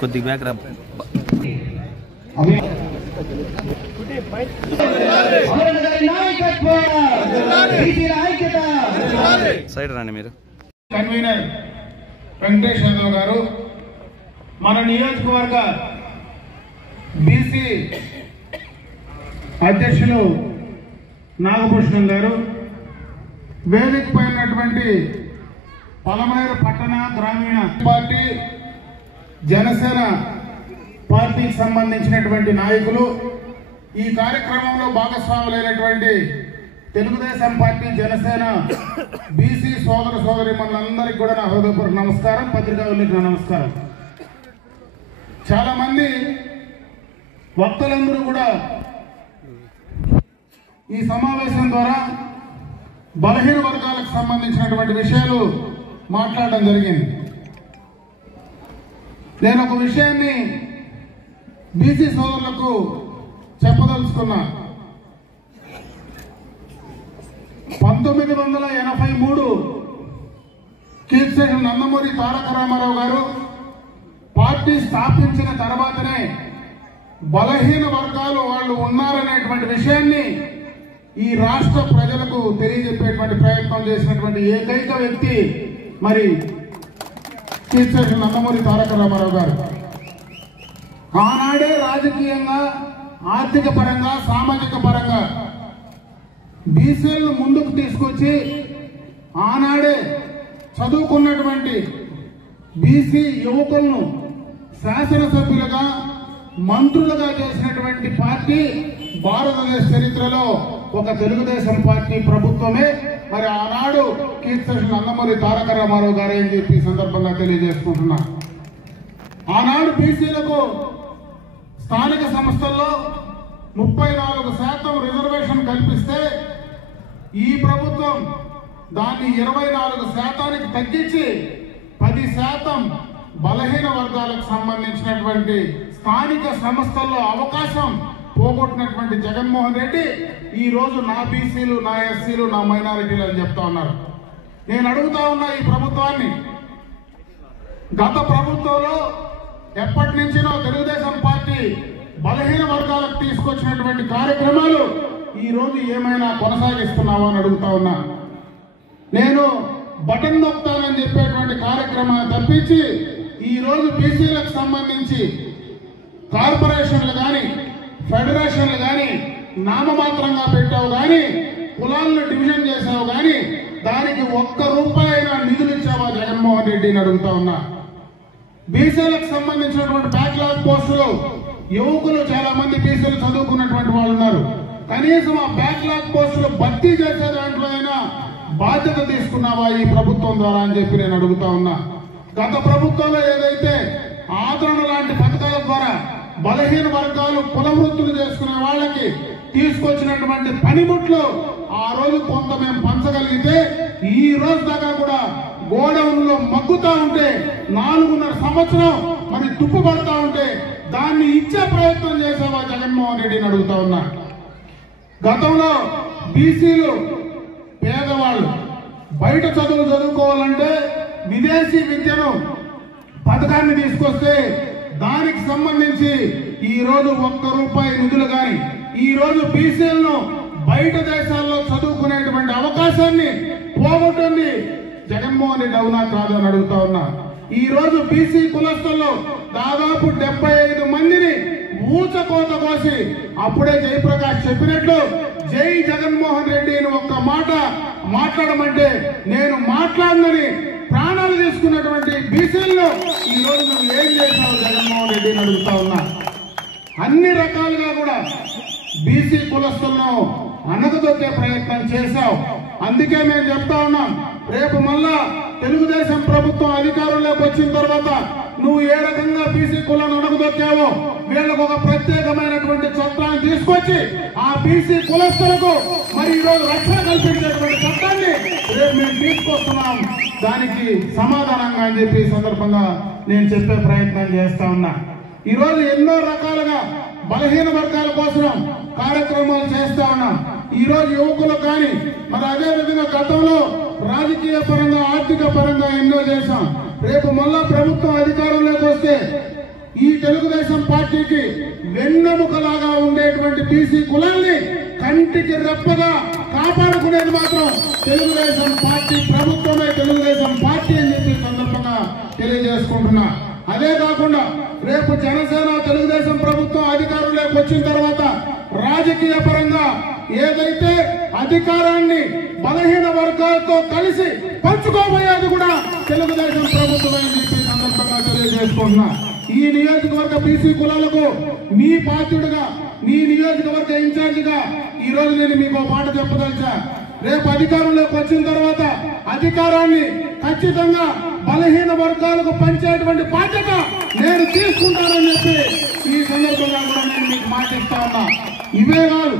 కొద్దిగా బ్యాక్ రా సైడ్ రండి మీరు. కన్వీనర్ వెంకటేష్ యాదవ్ గారు, మన నియోజకవర్గ బీసీ అధ్యక్షులు నాగభూషణం గారు, వేదిక పైనటువంటి పలమనేరు పట్టణ గ్రామీణ పార్టీ జనసేన పార్టీకి సంబంధించినటువంటి నాయకులు, ఈ కార్యక్రమంలో భాగస్వాములైనటువంటి తెలుగుదేశం పార్టీ జనసేన బీసీ సోదర సోదరీమణులందరికీ కూడా నా హృదయపూర్వక నమస్కారం, పత్రికా విలేకరులకు నమస్కారం. చాలా మంది వక్తలందరూ కూడా ఈ సమావేశం ద్వారా బలహీన వర్గాలకు సంబంధించినటువంటి విషయాలు మాట్లాడడం జరిగింది. నేను ఒక విషయాన్ని బీసీ సోదరులకు చెప్పదలుచుకున్నా. 1983 కీర్తిశేషులు నందమూరి తారక రామారావు గారు పార్టీ స్థాపించిన తర్వాతనే బలహీన వర్గాలు వాళ్ళు ఉన్నారనేటువంటి విషయాన్ని ఈ రాష్ట్ర ప్రజలకు తెలియజెప్పేటువంటి ప్రయత్నం చేసినటువంటి ఏకైక వ్యక్తి మరి కీర్తిశేషులు నందమూరి తారక రామారావు గారు. ఆనాడే రాజకీయంగా, ఆర్థిక పరంగా, సామాజిక పరంగా బీసీలను ముందుకు తీసుకొచ్చి ఆనాడే చదువుకున్నటువంటి బీసీ యువకులను శాసనసభ్యులుగా, మంత్రులుగా చేసినటువంటి పార్టీ భారతదేశ చరిత్రలో ఒక తెలుగుదేశం పార్టీ ప్రభుత్వమే. మరి ఆనాడు కీర్తిశేషులు నందమూరి తారక రామారావు గారు అని చెప్పి ఈ సందర్భంగా తెలియజేసుకుంటున్నా. ఆనాడు బీసీలకు స్థానిక సంస్థల్లో 34% రిజర్వేషన్ కల్పిస్తే ఈ ప్రభుత్వం దాన్ని 24% తగ్గించి 10% బలహీన వర్గాలకు సంబంధించినటువంటి స్థానిక సంస్థల్లో అవకాశం పోగొట్టినటువంటి జగన్మోహన్ రెడ్డి ఈ రోజు నా బీసీలు, నా ఎస్సీలు, నా మైనారిటీలు అని చెప్తా ఉన్నారు. నేను అడుగుతా ఉన్నా ఈ ప్రభుత్వాన్ని, గత ప్రభుత్వంలో ఎప్పటి నుంచినో తెలుగుదేశం పార్టీ బలహీన వర్గాలకు తీసుకొచ్చినటువంటి కార్యక్రమాలు ఈ రోజు ఏమైనా కొనసాగిస్తున్నావా అని అడుగుతా ఉన్నా. నేను బటన్ నొక్కుతానని చెప్పేటువంటి కార్యక్రమాన్ని తప్పించి ఈ రోజు బీసీలకు సంబంధించి కార్పొరేషన్లు కానీ, ఫెడరేషన్లు కానీ నామమాత్రంగా పెట్టావు కానీ, కులాలను డివిజన్ చేసావు కానీ దానికి ₹1 నిధులు ఇచ్చావా జగన్మోహన్ రెడ్డిని అడుగుతా ఉన్నా. బీసీలకు సంబంధించినటువంటి బ్యాక్లాగ్ పోస్టులు, యువకులు చాలా మంది బీసీలు చదువుకున్నటువంటి వాళ్ళు ఉన్నారు. కనీసం ఆ బ్యాక్లాగ్ పోస్టులు భర్తీ చేసే దాంట్లో అయినా బాధ్యత తీసుకున్నావా ఈ ప్రభుత్వం ద్వారా అని చెప్పి నేను అడుగుతా ఉన్నా. గత ప్రభుత్వంలో ఏదైతే ఆదరణ లాంటి పథకాల ద్వారా బలహీన వర్గాలు కుల వృత్తులు చేసుకునే వాళ్ళకి తీసుకొచ్చినటువంటి పనిముట్లు ఆ రోజు కొంత మేము పంచగలిగితే ఈ రోజు దాకా కూడా గోడౌన్లో మగ్గుతా ఉంటే 4.5 సంవత్సరం మరి తుప్పు పడతా ఉంటే దాన్ని ఇచ్చే ప్రయత్నం చేసావా జగన్మోహన్ రెడ్డిని అడుగుతా ఉన్నా. గతంలో బీసీలు పేదవాళ్ళు బయట చదువుకోవాలంటే విదేశీ విద్యను పథకాన్ని తీసుకొస్తే దానికి సంబంధించి ఈ రోజు ₹1 నిధులు కానీ, ఈ రోజు బీసీలను బయట దేశాల్లో చదువుకునేటువంటి అవకాశాన్ని పోగొట్టింది జగన్మోహన్ రెడ్డి, అవునా కాదు అని అడుగుతా ఉన్నా. ఈ రోజు బీసీ కులస్తుల్లో దాదాపు 75 మందిని ఊచకోత కోసి అప్పుడే జయప్రకాష్ చెప్పినట్లు జై జగన్మోహన్ రెడ్డి అని ఒక్క మాట మాట్లాడమంటే నేను మాట్లాడనని ప్రాణాలు తీసుకున్నటువంటి బీసీలను ఈ రోజు నువ్వు ఏం చేశావు జగన్మోహన్ రెడ్డిని అడుగుతా ఉన్నా. అన్ని రకాలుగా కూడా బీసీ కులస్తులను అనగదొక్కే ప్రయత్నం చేశావు. అందుకే మేము చెప్తా ఉన్నాం, రేపు మళ్ళా తెలుగుదేశం ప్రభుత్వం అధికారంలోకి వచ్చిన తర్వాత నువ్వు ఏ రకంగా బీసీ కులాన్ని అనగదొక్కావో వీళ్ళకు ఒక ప్రత్యేకమైనటువంటి చట్టాన్ని తీసుకొచ్చి ఆ బీసీ కులస్తులకు మరి ఈరోజు రక్షణ కల్పించేటువంటి చట్టాన్ని రేపు మేము తీసుకొస్తున్నాం, దానికి సమాధానంగా అని చెప్పి ఈ సందర్భంగా నేను చెప్పే ప్రయత్నం చేస్తా ఉన్నా. ఈరోజు ఎన్నో రకాలుగా బలహీన వర్గాల కోసం కార్యక్రమాలు చేస్తా ఉన్నాం. ఈ రోజు యువకులకు కానీ మరి అదే విధంగా గతంలో రాజకీయ పరంగా ఆర్థిక పరంగా ఎన్నో చేశాం. రేపు మళ్ళా ప్రభుత్వం అధికారంలోకి వస్తే ఈ తెలుగుదేశం పార్టీకి వెన్నెముకలాగా ఉండేటువంటి బీసీ కులాన్ని కంటికి రెప్పగా కాపాడుకునేది మాత్రం తెలుగుదేశం పార్టీ ప్రభుత్వమే, తెలుగుదేశం పార్టీ అని చెప్పి సందర్భంగా తెలియజేసుకుంటున్నా. అదే కాకుండా రేపు జనసేన తెలుగుదేశం ప్రభుత్వం అధికారంలోకి వచ్చిన తర్వాత రాజకీయ పరంగా ఏదైతే అధికారాన్ని బలహీన వర్గాలతో కలిసి పంచుకోబోయేది కూడా తెలుగుదేశం ప్రభుత్వం అని చెప్పి సందర్భంగా తెలియజేసుకుంటున్నా. ఈ నియోజకవర్గ బీసీ కులాలకు మీ బాధ్యుడిగా, మీ నియోజకవర్గ ఇన్ఛార్జిగా ఈ రోజు నేను మీకు మాట చెప్పదలిచా. రేపు అధికారంలోకి వచ్చిన తర్వాత అధికారాన్ని ఖచ్చితంగా బలహీన వర్గాలకు పంచేటువంటి బాధ్యత నేను తీసుకుంటానని చెప్పి ఈ సందర్భంగా కూడా నేను మీకు మాటిస్తా ఉన్నా. ఇవే కాదు,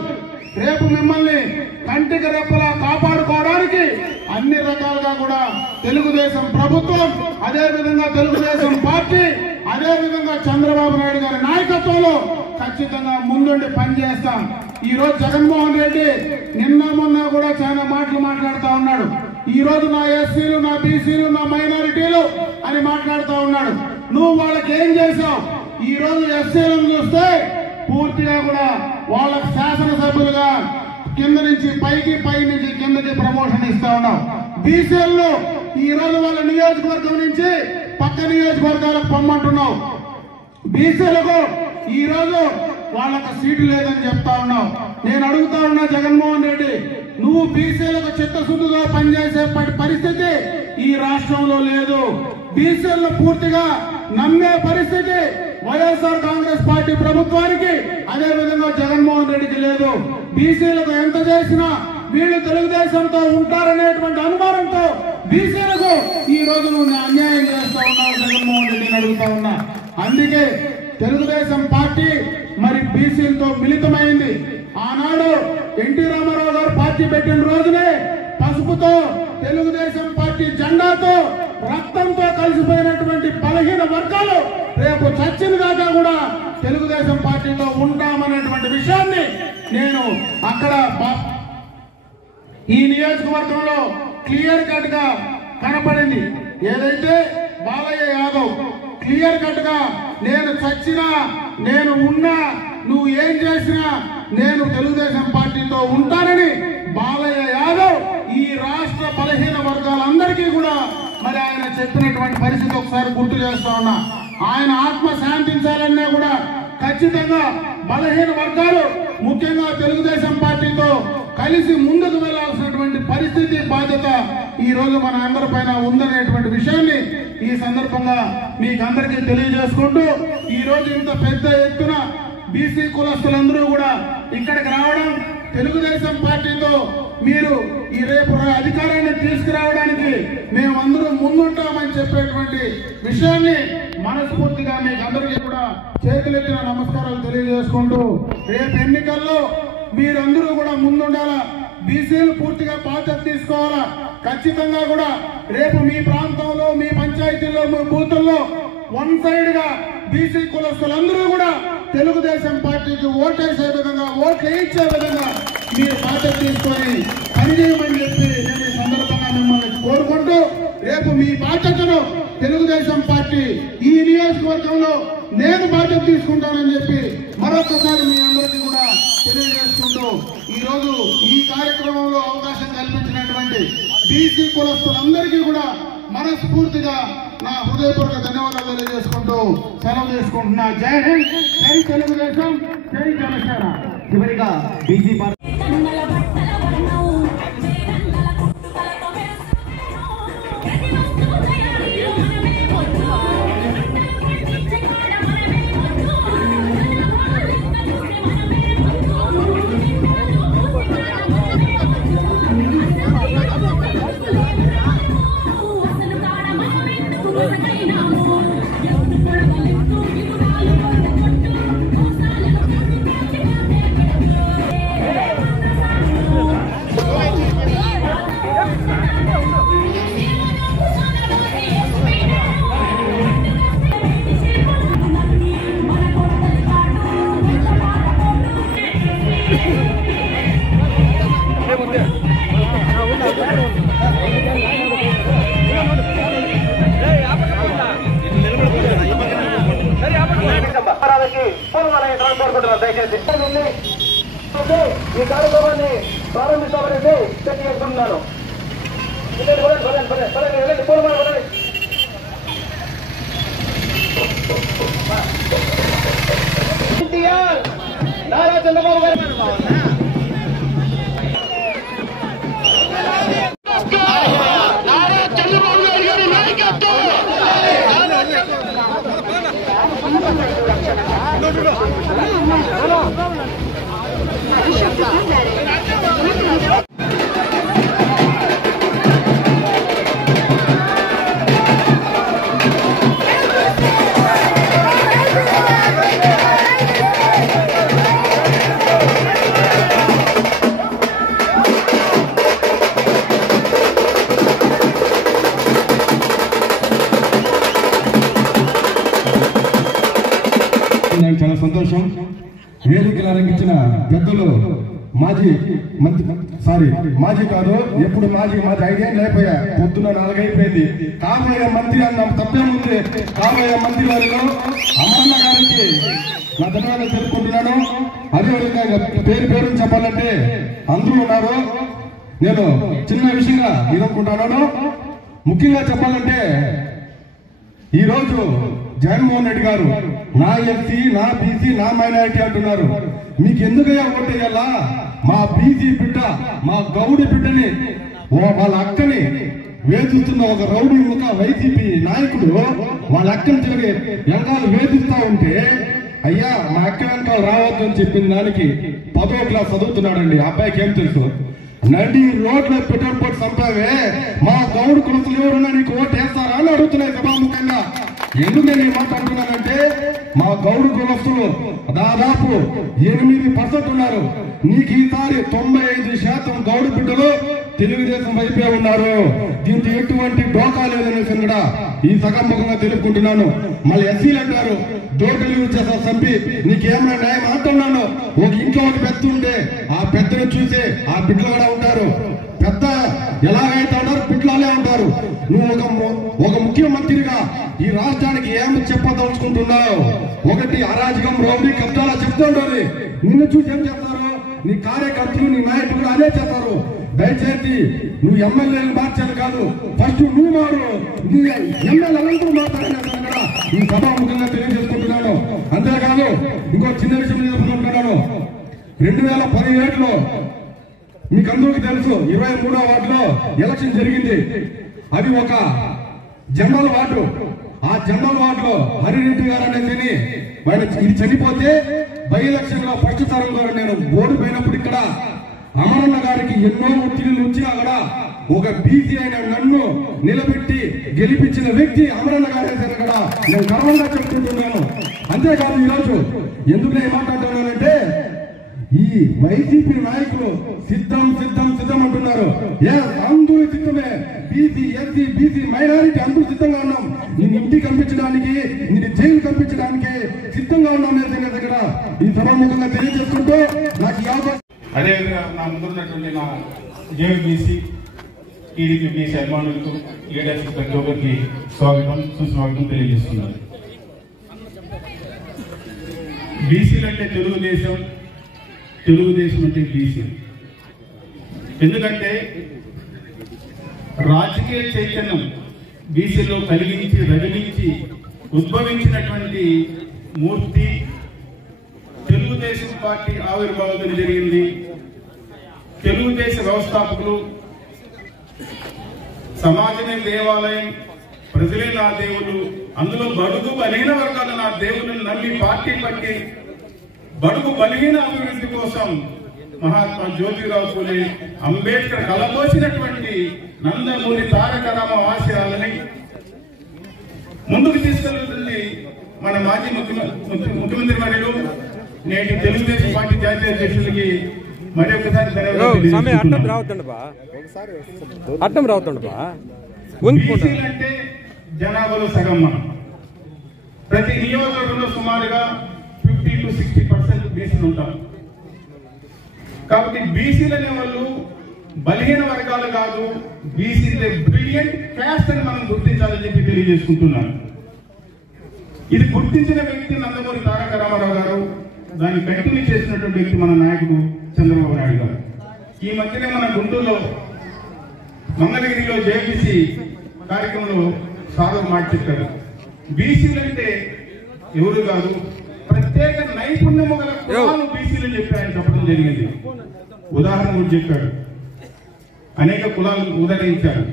రేపు మిమ్మల్ని కంటికి రెప్పలా కాపాడుకోవడానికి అన్ని రకాలుగా కూడా తెలుగుదేశం ప్రభుత్వం, అదే విధంగా తెలుగుదేశం పార్టీ, అదే విధంగా చంద్రబాబు నాయుడు గారి నాయకత్వంలో ఖచ్చితంగా ముందుండి పనిచేస్తాం. ఈ రోజు జగన్మోహన్ రెడ్డి నిన్న మొన్న కూడా చాలా మాటలు మాట్లాడుతూ ఉన్నాడు. ఈ రోజు నా ఎస్సీలు, నా బీసీలు, నా మైనారిటీలు అని మాట్లాడుతూ ఉన్నాడు. నువ్వు వాళ్ళకి ఏం చేశావు? ఈ రోజు ఎస్సీలను చూస్తే పూర్తిగా కూడా వాళ్ళకు శాసనసభ్యులుగా కింద నుంచి పైకి, పై నుంచి కిందకి ప్రమోషన్ ఇస్తా ఉన్నావు. బీసీలను ఈ రోజు వాళ్ళ నియోజకవర్గం నుంచి పక్క నియోజకవర్గాలకు పొమ్మంటున్నావు. బీసీలకు ఈ రోజు వాళ్ళకు సీటు లేదని చెప్తా ఉన్నావు. నేను అడుగుతా ఉన్నా జగన్మోహన్ రెడ్డి, నువ్వు బీసీలకు చిత్తశుద్ధితో పనిచేసే పరిస్థితి ఈ రాష్ట్రంలో లేదు. బీసీలను పూర్తిగా నమ్మే పరిస్థితి వైఎస్ఆర్ కాంగ్రెస్ పార్టీ ప్రభుత్వానికి, అదే విధంగా జగన్మోహన్ రెడ్డికి లేదు. బీసీలకు ఎంత చేసినా వీళ్ళు తెలుగుదేశంతో ఉంటారనేటువంటి అనుమానంతో బీసీలకు ఈ రోజు నువ్వు అన్యాయం చేస్తా ఉన్నావు జగన్మోహన్ రెడ్డిని అడుగుతా ఉన్నా. అందుకే తెలుగుదేశం పార్టీ మరి బీసీలతో మిళితమైంది. ఆనాడు ఎన్టీ రామారావు గారు పార్టీ పెట్టిన రోజునే పసుపుతో తెలుగుదేశం పార్టీ జెండాతో రక్తంతో కలిసిపోయినటువంటి బలహీన వర్గాలు రేపు చచ్చిన దాకా కూడా తెలుగుదేశం పార్టీలో ఉంటామనేటువంటి విషయాన్ని నేను అక్కడ ఈ నియోజకవర్గంలో క్లియర్ కట్ గా కనపడింది. ఏదైతే బాలయ్య యాదవ్ క్లియర్ కట్ గా నేను చచ్చినా, నేను ఉన్నా, నువ్వు ఏం చేసినా నేను తెలుగుదేశం పార్టీతో ఉంటానని బాలయ్య యాదవ్ ఈ రాష్ట్ర బలహీన వర్గాలందరికీ కూడా మరి ఆయన చెప్పినటువంటి పరిస్థితి ఒకసారి గుర్తు చేస్తా ఉన్నా. ఆయన ఆత్మ శాంతించాలన్నా కూడా ఖచ్చితంగా బలహీన వర్గాలు ముఖ్యంగా తెలుగుదేశం పార్టీతో కలిసి ముందుకు వెళ్లాల్సినటువంటి పరిస్థితి, బాధ్యత ఈ రోజు మన అందరిపైన ఉందనేటువంటి విషయాన్ని ఈ సందర్భంగా మీకు అందరికీ తెలియజేసుకుంటూ, ఈ రోజు ఇంత పెద్ద ఎత్తున బీసీ కులస్తులందరూ కూడా ఇక్కడికి రావడం, తెలుగుదేశం పార్టీతో మీరు ఈ రేపు అధికారాన్ని తీసుకురావడానికి మేమందరూ ముందుంటామని చెప్పేటువంటి విషయాన్ని మనస్ఫూర్తిగా మీకు అందరికీ కూడా చేతులెత్తిన నమస్కారాలు తెలియజేసుకుంటూ, రేపు ఎన్నికల్లో మీరందరూ కూడా ముందుండాలా, బీసీలు పూర్తిగా బాధ్యత తీసుకోవాలా. ఖచ్చితంగా కూడా రేపు మీ ప్రాంతంలో, మీ పంచాయతీల్లో, మీ బూతుల్లో వన్ సైడ్ గా బీసీ కులస్తులందరూ కూడా తెలుగుదేశం పార్టీకి ఓటేసే విధంగా, ఓట్లు వేయించే విధంగా మీరు బాధ్యత తీసుకొని పనిచేయమని చెప్పి నేను ఈ సందర్భంగా మిమ్మల్ని కోరుకుంటూ, రేపు మీ బాధ్యతను తెలుగుదేశం పార్టీ ఈ నియోజకవర్గంలో నేను బాధ్యత తీసుకుంటానని చెప్పి మరొకసారి మీ అందరికీ కూడా తెలియజేసుకుంటూ, ఈ రోజు ఈ కార్యక్రమంలో అవకాశం కల్పించినటువంటి బీసీ కులస్తులందరికీ కూడా మనస్ఫూర్తిగా నా హృదయపూర్వక ధన్యవాదాలు తెలియజేసుకుంటూ సెలవు తీసుకుంటున్నా. జై హింద్, జై తెలుగుదేశం, జై జనసేన. చివరిగా బీజీ పార్టీ Thank you. కోరుతున్నాను. దయచేసి ఈ కార్యక్రమాన్ని ప్రారంభిస్తామనేసి తెలియజేస్తున్నాను. నారా చంద్రబాబు గారు చాలా సంతోషం. వేదికలు అలంకించిన పెద్దలు మాజీ కాదు, ఎప్పుడు మాజీ 5 ఏళ్ళు అయిపోయా, పొద్దున 4 అయిపోయింది. కాబోయే మంత్రి అన్న తప్పేముంది. కాబోయే మంత్రి వారిలో అమరన్న గారికి నా ధన్యవాదాలు తెలుపుకుంటున్నాను. అదేవిధంగా పేరు చెప్పాలంటే అందరూ ఉన్నారు. నేను చిన్న విషయంగా ఇదనుకుంటున్నాను. ముఖ్యంగా చెప్పాలంటే ఈ రోజు జగన్మోహన్ రెడ్డి గారు నా ఎస్సీ, నా బీసీ, నా మైనారిటీ అంటున్నారు. మీకు ఎందుకయ్యా ఓటేయాలా? మా బీసీ బిడ్డ, మా గౌడి బిడ్డని, వాళ్ళ అక్కని వేధిస్తున్న ఒక రౌడీ ముఖ వైసీపీ నాయకుడు వాళ్ళ అక్కని తిరిగి వెనకాల వేధిస్తా ఉంటే, అయ్యా మా అక్క వెనకాల రావద్దు అని చెప్పిన దానికి 10వ క్లాస్ చదువుతున్నాడండి. అబ్బాయికి ఏం తెలుసు? నడి రోడ్లో పెట్రోల్ పోటీ సంపావే, మా గౌడు కులసులు ఎవరున్నా నీకు ఓటు వేస్తారా అని అడుగుతున్నాయి సభాముఖంగా. ఎందుకు నేను ఈ మాట అంటున్నానంటే, మా గౌడు కులస్తులు దాదాపు 8% ఉన్నారు. నీకు ఈసారి 95% గౌడు బిడ్డలు తెలుగుదేశం వైపే ఉన్నారు. దీంతో ఎటువంటి డోకా లేదనేసి కూడా ఈ సగముఖంగా తెలుపుకుంటున్నాను. మళ్ళీ ఎస్సీలు అంటారు డోర్ డెలివరీ చేస్తా చంపి నీకేమైనా న్యాయం అంటున్నాను. ఒక ఇంట్లో ఒక పెద్ద ఉంటే ఆ పెద్దను చూసి ఆ బిడ్డలు కూడా ఉంటారు. పెద్ద ఎలాగైతే ఉంటారు బిడ్డలే ఉంటారు. నువ్వు ఒక ముఖ్యమంత్రిగా ఈ రాష్ట్రానికి ఏమి చెప్పదలుచుకుంటున్నావు? ఒకటి అరాజకం, రౌడీ, కబ్జాలా చెప్తుండాలి. నిన్ను చూసి ఏం చేస్తారు? నీ కార్యకర్తలు, నీ నాయకులు అదే చేస్తారు. దయచేసి నువ్వు ఎమ్మెల్యేలు మార్చాలి కాదు, ఫస్ట్ నువ్వు మారు. ఎమ్మెల్యేలందరూ మాట్లాడినా కూడా ఈ సభాముఖంగా తెలియజేసుకుంటున్నాను. అంతేకాదు ఇంకో చిన్న విషయం చెప్పుకుంటున్నాను. 2017లో మీకు అందరికీ తెలుసు 23వ వార్డులో ఎలక్షన్ జరిగింది. అది ఒక జనరల్ వార్డు. ఆ జనరల్ వార్డులో హరిరెడ్డి గారు అనేది ఇది చనిపోతే బై ఎలక్షన్ లో ఫస్ట్ తరంలో నేను ఓడిపోయినప్పుడు ఇక్కడ అమరన్న గారికి ఎన్నో ఒత్తిడిలు వచ్చినా కూడా ఒక బీసీ అయిన నన్ను నిలబెట్టి గెలిపించిన వ్యక్తి అమరన్న గారే కూడా నేను గర్వంగా చెప్పుకుంటున్నాను. అంతేకాదు ఈరోజు ఎందుకు నేను మాట్లాడుతున్నానంటే, ఈ వైసీపీ నాయకులు సిద్ధం అంటున్నారు. అందరూ సిద్ధమే. బీసీ, ఎస్సీ, బీసీ, మైనారిటీ అందరూ సిద్ధంగా ఉన్నాం. నేను ఇంటికి పంపించడానికి, నేను జైలు పంపించడానికి సిద్ధంగా ఉన్నాం దగ్గర ఈ సభాముఖంగా తెలియజేసుకుంటూ నాకు ఈ అవకాశం. అదేవిధంగా నా ముందున్నటువంటి నా జేబీసీ, టీడీపీ బీసీ అభిమానులకు, లీడర్స్ ప్రతి ఒక్కరికి స్వాగతం, సుస్వాగతం తెలియజేస్తున్నాను. బీసీలు అంటే తెలుగుదేశం అంటే బీసీ. ఎందుకంటే రాజకీయ చైతన్యం బీసీలో కలిగించి రగిలించి ఉద్భవించినటువంటి మూర్తి తెలుగుదేశం పార్టీ ఆవిర్భావం జరిగింది. తెలుగుదేశ వ్యవస్థాపకులు సమాజమే దేవాలయం, ప్రజలే నా దేవుడు, అందులో బడుగు బలహీన వర్గాలు నా దేవుళ్ళని నమ్మి పార్టీ పట్టి బడుగు బలహీన అభివృద్ధి కోసం మహాత్మా జ్యోతిరావు పూలే అంబేద్కర్ కలబోసినటువంటి నందమూరి తారక రామ ఆశయాలని ముందుకు తీసుకెళ్తుంది మన మాజీ ముఖ్యమంత్రి వర్యులు, నేటి తెలుగుదేశం పార్టీ జాతీయ అధ్యక్షులకి మరి ఒకసారి అంటే జనాభాలో సగం మనం. ప్రతి నియోజకవర్గంలో సుమారుగా 50 to 60% బీసీలు ఉంటారు. కాబట్టి బీసీలు అనే వాళ్ళు బలహీన వర్గాలు కాదు, బీసీ బ్రిలియంట్ క్యాస్ట్ అని మనం గుర్తించాలని చెప్పి తెలియజేసుకుంటున్నాను. ఇది గుర్తించిన వ్యక్తి నందమూరి తారక రామారావు గారు. దాన్ని కంటిన్యూ చేసినటువంటి వ్యక్తి మన నాయకుడు చంద్రబాబు నాయుడు గారు. ఈ మధ్యనే మన గుంటూరులో మంగళగిరిలో జేబీసీ కార్యక్రమంలో సార్ మాట చెప్పారు. బీసీలు అంటే ఎవరు కాదు, ప్రత్యేక నైపుణ్యము గల కులాలు బీసీలు చెప్పి ఆయన చెప్పడం జరిగింది. ఉదాహరణ కూడా చెప్పాడు, అనేక కులాలు ఉదరించారు.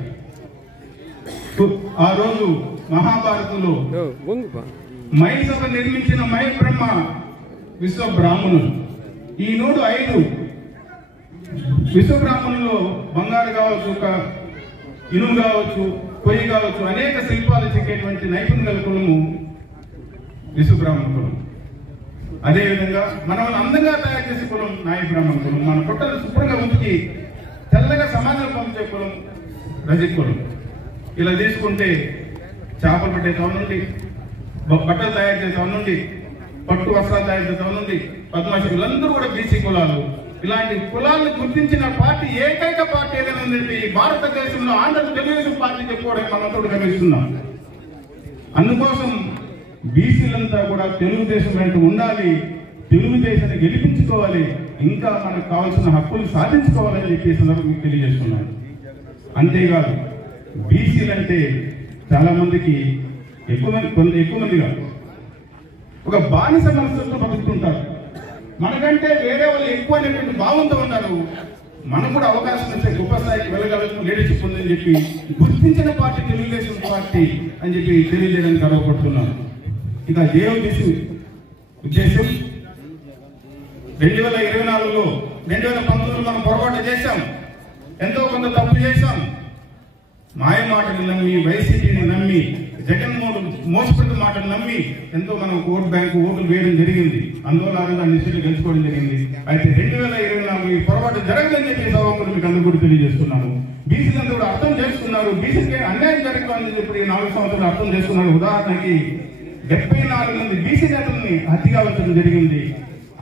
ఆ రోజు మహాభారతంలో మహిసభ నిర్మించిన మహి బ్రహ్మ విశ్వ బ్రాహ్మణులు. ఈ 5 విశ్వబ్రాహ్మణుల్లో బంగారు కావచ్చు, ఇనుము కావచ్చు, కొయ్యి కావచ్చు, అనేక శిల్పాలు చెక్కేటువంటి నైపుణ్యం గల కులము విశ్వబ్రాహ్మణ కులం. అదేవిధంగా మనం అందంగా తయారు చేసే కులం నాయ బ్రాహ్మణ కులం. మన పొట్టలు శుభ్రంగా ఉతికి తెల్లగా సమాజం పంపించే కులం రజక కులం. ఇలా తీసుకుంటే చేపలు పట్టే తవ నుండి, బట్టలు తయారు చేసే తవ నుండి, పట్టు వస్త్రాలు తయారు చేసే తవ నుండి, పద్మశాలందరూ కూడా బీసీ కులాలు. ఇలాంటి కులాలను గుర్తించిన పార్టీ ఏకైక పార్టీ ఏదైనా ఉందంటే ఈ భారతదేశంలో ఆంధ్ర తెలుగుదేశం పార్టీ చెప్పుకోవడానికి మనం తోడు గమనిస్తున్నాం. అందుకోసం బీసీలంతా కూడా తెలుగుదేశం వెంట ఉండాలి, తెలుగుదేశాన్ని గెలిపించుకోవాలి, ఇంకా మనకు కావాల్సిన హక్కులు సాధించుకోవాలని చెప్పి సందర్భంగా మీకు తెలియజేస్తున్నాను. అంతేకాదు బీసీలంటే చాలా మందికి ఎక్కువ మందిగా ఒక బానిస మనసులతో బతుకుతుంటారు. మనకంటే వేరే వాళ్ళు ఎక్కువ అనేటువంటి భావంతో ఉంటారు. మనకు కూడా అవకాశం ఇచ్చే గొప్ప స్థాయికి వెళ్ళగలను, లీడర్షిప్ ఉందని చెప్పి గుర్తించిన పార్టీ తెలుగుదేశం పార్టీ అని చెప్పి తెలియజేయడానికి గర్వపడుతున్నాను. ఇక జేఓబీసీ ఉద్దేశం 2024లో 2019లో మనం పొరపాటు చేశాం, ఎంతో కొంత తప్పు చేశాం. మాయ మాటలు నమ్మి, వైసీపీని నమ్మి, జగన్మోహన్ మోసపూరిత మాటలు నమ్మి ఎంతో మనం ఓటు బ్యాంకు ఓట్లు వేయడం జరిగింది. అందువల్ల అన్ని సీట్లు గెలుచుకోవడం జరిగింది. అయితే 2024 ఈ పొరపాటు జరగదని చెప్పి సభకు మీకు అందరూ కూడా తెలియజేస్తున్నాను. బీసీలంతా కూడా అర్థం చేసుకున్నారు, బీసీకి అన్యాయం జరుగుతుందని చెప్పి 4 సంవత్సరాలు అర్థం చేసుకున్నారు. ఉదాహరణకి 74 మంది బీసీ నేతల్ని హత్యగా ఉంచడం జరిగింది.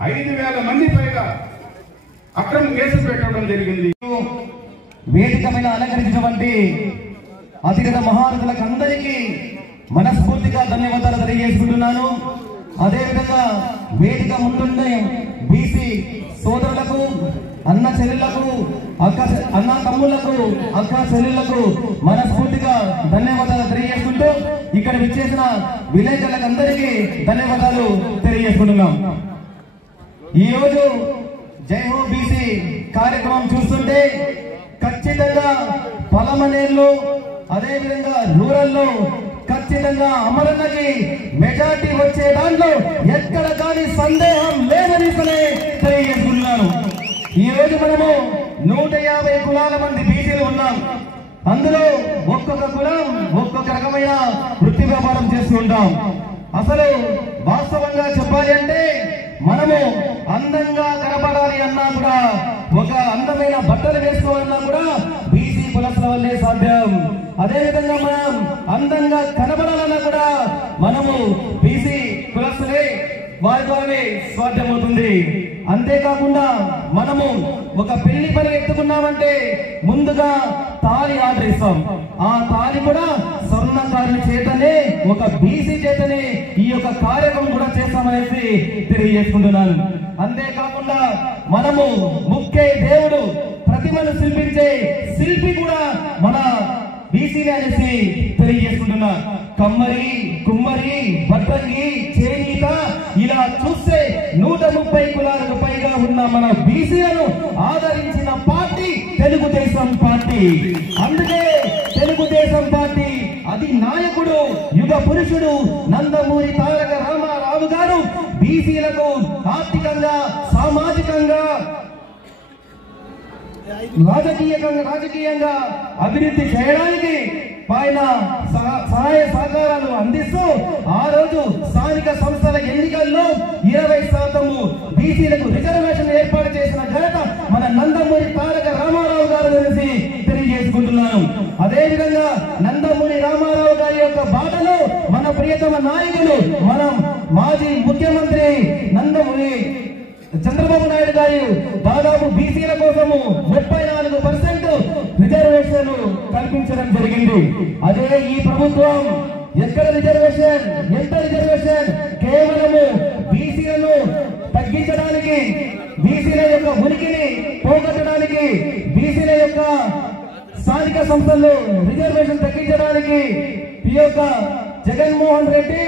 5,000 మంది పైగా అక్రమ కేసులు పెట్టడం జరిగింది. వేదిక మీద అలంకరించినటువంటి అతిగత మహారథులకు అందరికీ మనస్ఫూర్తిగా ధన్యవాదాలు తెలియజేసుకుంటున్నాను. అదేవిధంగా వేదిక ముందుండే బీసీ సోదరులకు, అన్న చెల్లెళ్లకు, అన్న తమ్ముళ్లకు, అక్క చెల్లెళ్లకు మనస్ఫూర్తిగా ధన్యవాదాలు తెలియజేసుకుంటూ ఇక్కడ విచ్చేసిన విలేకరులకు అందరికీ ధన్యవాదాలు తెలియజేసుకుంటున్నాం. ఈ రోజు జై హో బీసీ కార్యక్రమం చూస్తుంటే ఖచ్చితంగా పలమనేరులో, అదేవిధంగా రూరల్లో ఖచ్చితంగా అమరన్నకి మెజార్టీ వచ్చే దాంట్లో ఎక్కడ కానీ సందేహం లేదని తెలియజేస్తున్నాను. ఈ రోజు మనము 150 కులాల మంది బీసీలు ఉన్నాం. అందులో ఒక్కొక్క కులం ఒక్కొక్క రకమైన వృత్తి వ్యాపారం చేస్తూ ఉంటాం. అసలు వాస్తవంగా చెప్పాలి అంటే మనము అందంగా కనపడాలి అన్నా కూడా, ఒక అందమైన బట్టలు వేసుకోవాలన్నా కూడా బీసీ కులస్తుల వల్లే సాధ్యం. అదేవిధంగా మనం అందంగా కనబడాలన్నా కూడా మనము బీసీ కులస్తులే, వారి ద్వారానే సాధ్యమవుతుంది. అంతేకాకుండా మనము ఒక పెళ్లి పని ఎత్తుకున్నామంటే ముందుగా తాళి ఆర్డర్ ఇస్తాం. ఆ తాళి కూడా స్వర్ణకారుల చేతనే, ఒక బీసీ చేతనే ఈ యొక్క కార్యక్రమం కూడా చేస్తామనేసి తెలియజేసుకుంటున్నాను. అంతేకాకుండా మనము ముఖ్య దేవుడు ప్రతిమను శిల్పించే శిల్పి కూడా మన బీసీలే అనేసి తెలియజేసుకుంటున్నా. కమ్మరి, కుమ్మరి, భద్రంగి, చేనేత ఇలా చూస్తే 130 కులాలకు పైగా ఉన్న మన బీసీలను ఆదరించిన పార్టీ తెలుగుదేశం పార్టీ. అందుకే తెలుగుదేశం పార్టీ అది నాయకుడు, యుగ పురుషుడు నందమూరి తారక రామారావు గారు బీసీలకు ఆర్థికంగా, సామాజికంగా, రాజకీయంగా అభివృద్ధి చేయడానికి ఆయన సహాయ సహకారాలు అందిస్తూ ఆ రోజు స్థానిక సంస్థల ఎన్నికల్లో 20% బీసీలకు రిజర్వేషన్ ఏర్పాటు చేసిన ఘనత మన నందమూరి తారక రామారావు గారు గురించి తెలియజేసుకుంటున్నాను. అదేవిధంగా నందమూరి రామారావు గారి యొక్క బాటలో మన ప్రియతమ నాయకులు, మన మాజీ ముఖ్యమంత్రి నందమూరి చంద్రబాబు నాయుడు గారు దాదాపు బీసీల కోసము 34% రిజర్వేషన్ కల్పించడం జరిగింది. అదే ఈ ప్రభుత్వం ఎక్కడ రిజర్వేషన్, ఎంత రిజర్వేషన్, కేవలము బీసీలను తగ్గించడానికి, బీసీల యొక్క ఉనికిని పోగొట్టడానికి, బీసీల యొక్క స్థానిక సంస్థల్లో రిజర్వేషన్ తగ్గించడానికి ఈ యొక్క జగన్మోహన్ రెడ్డి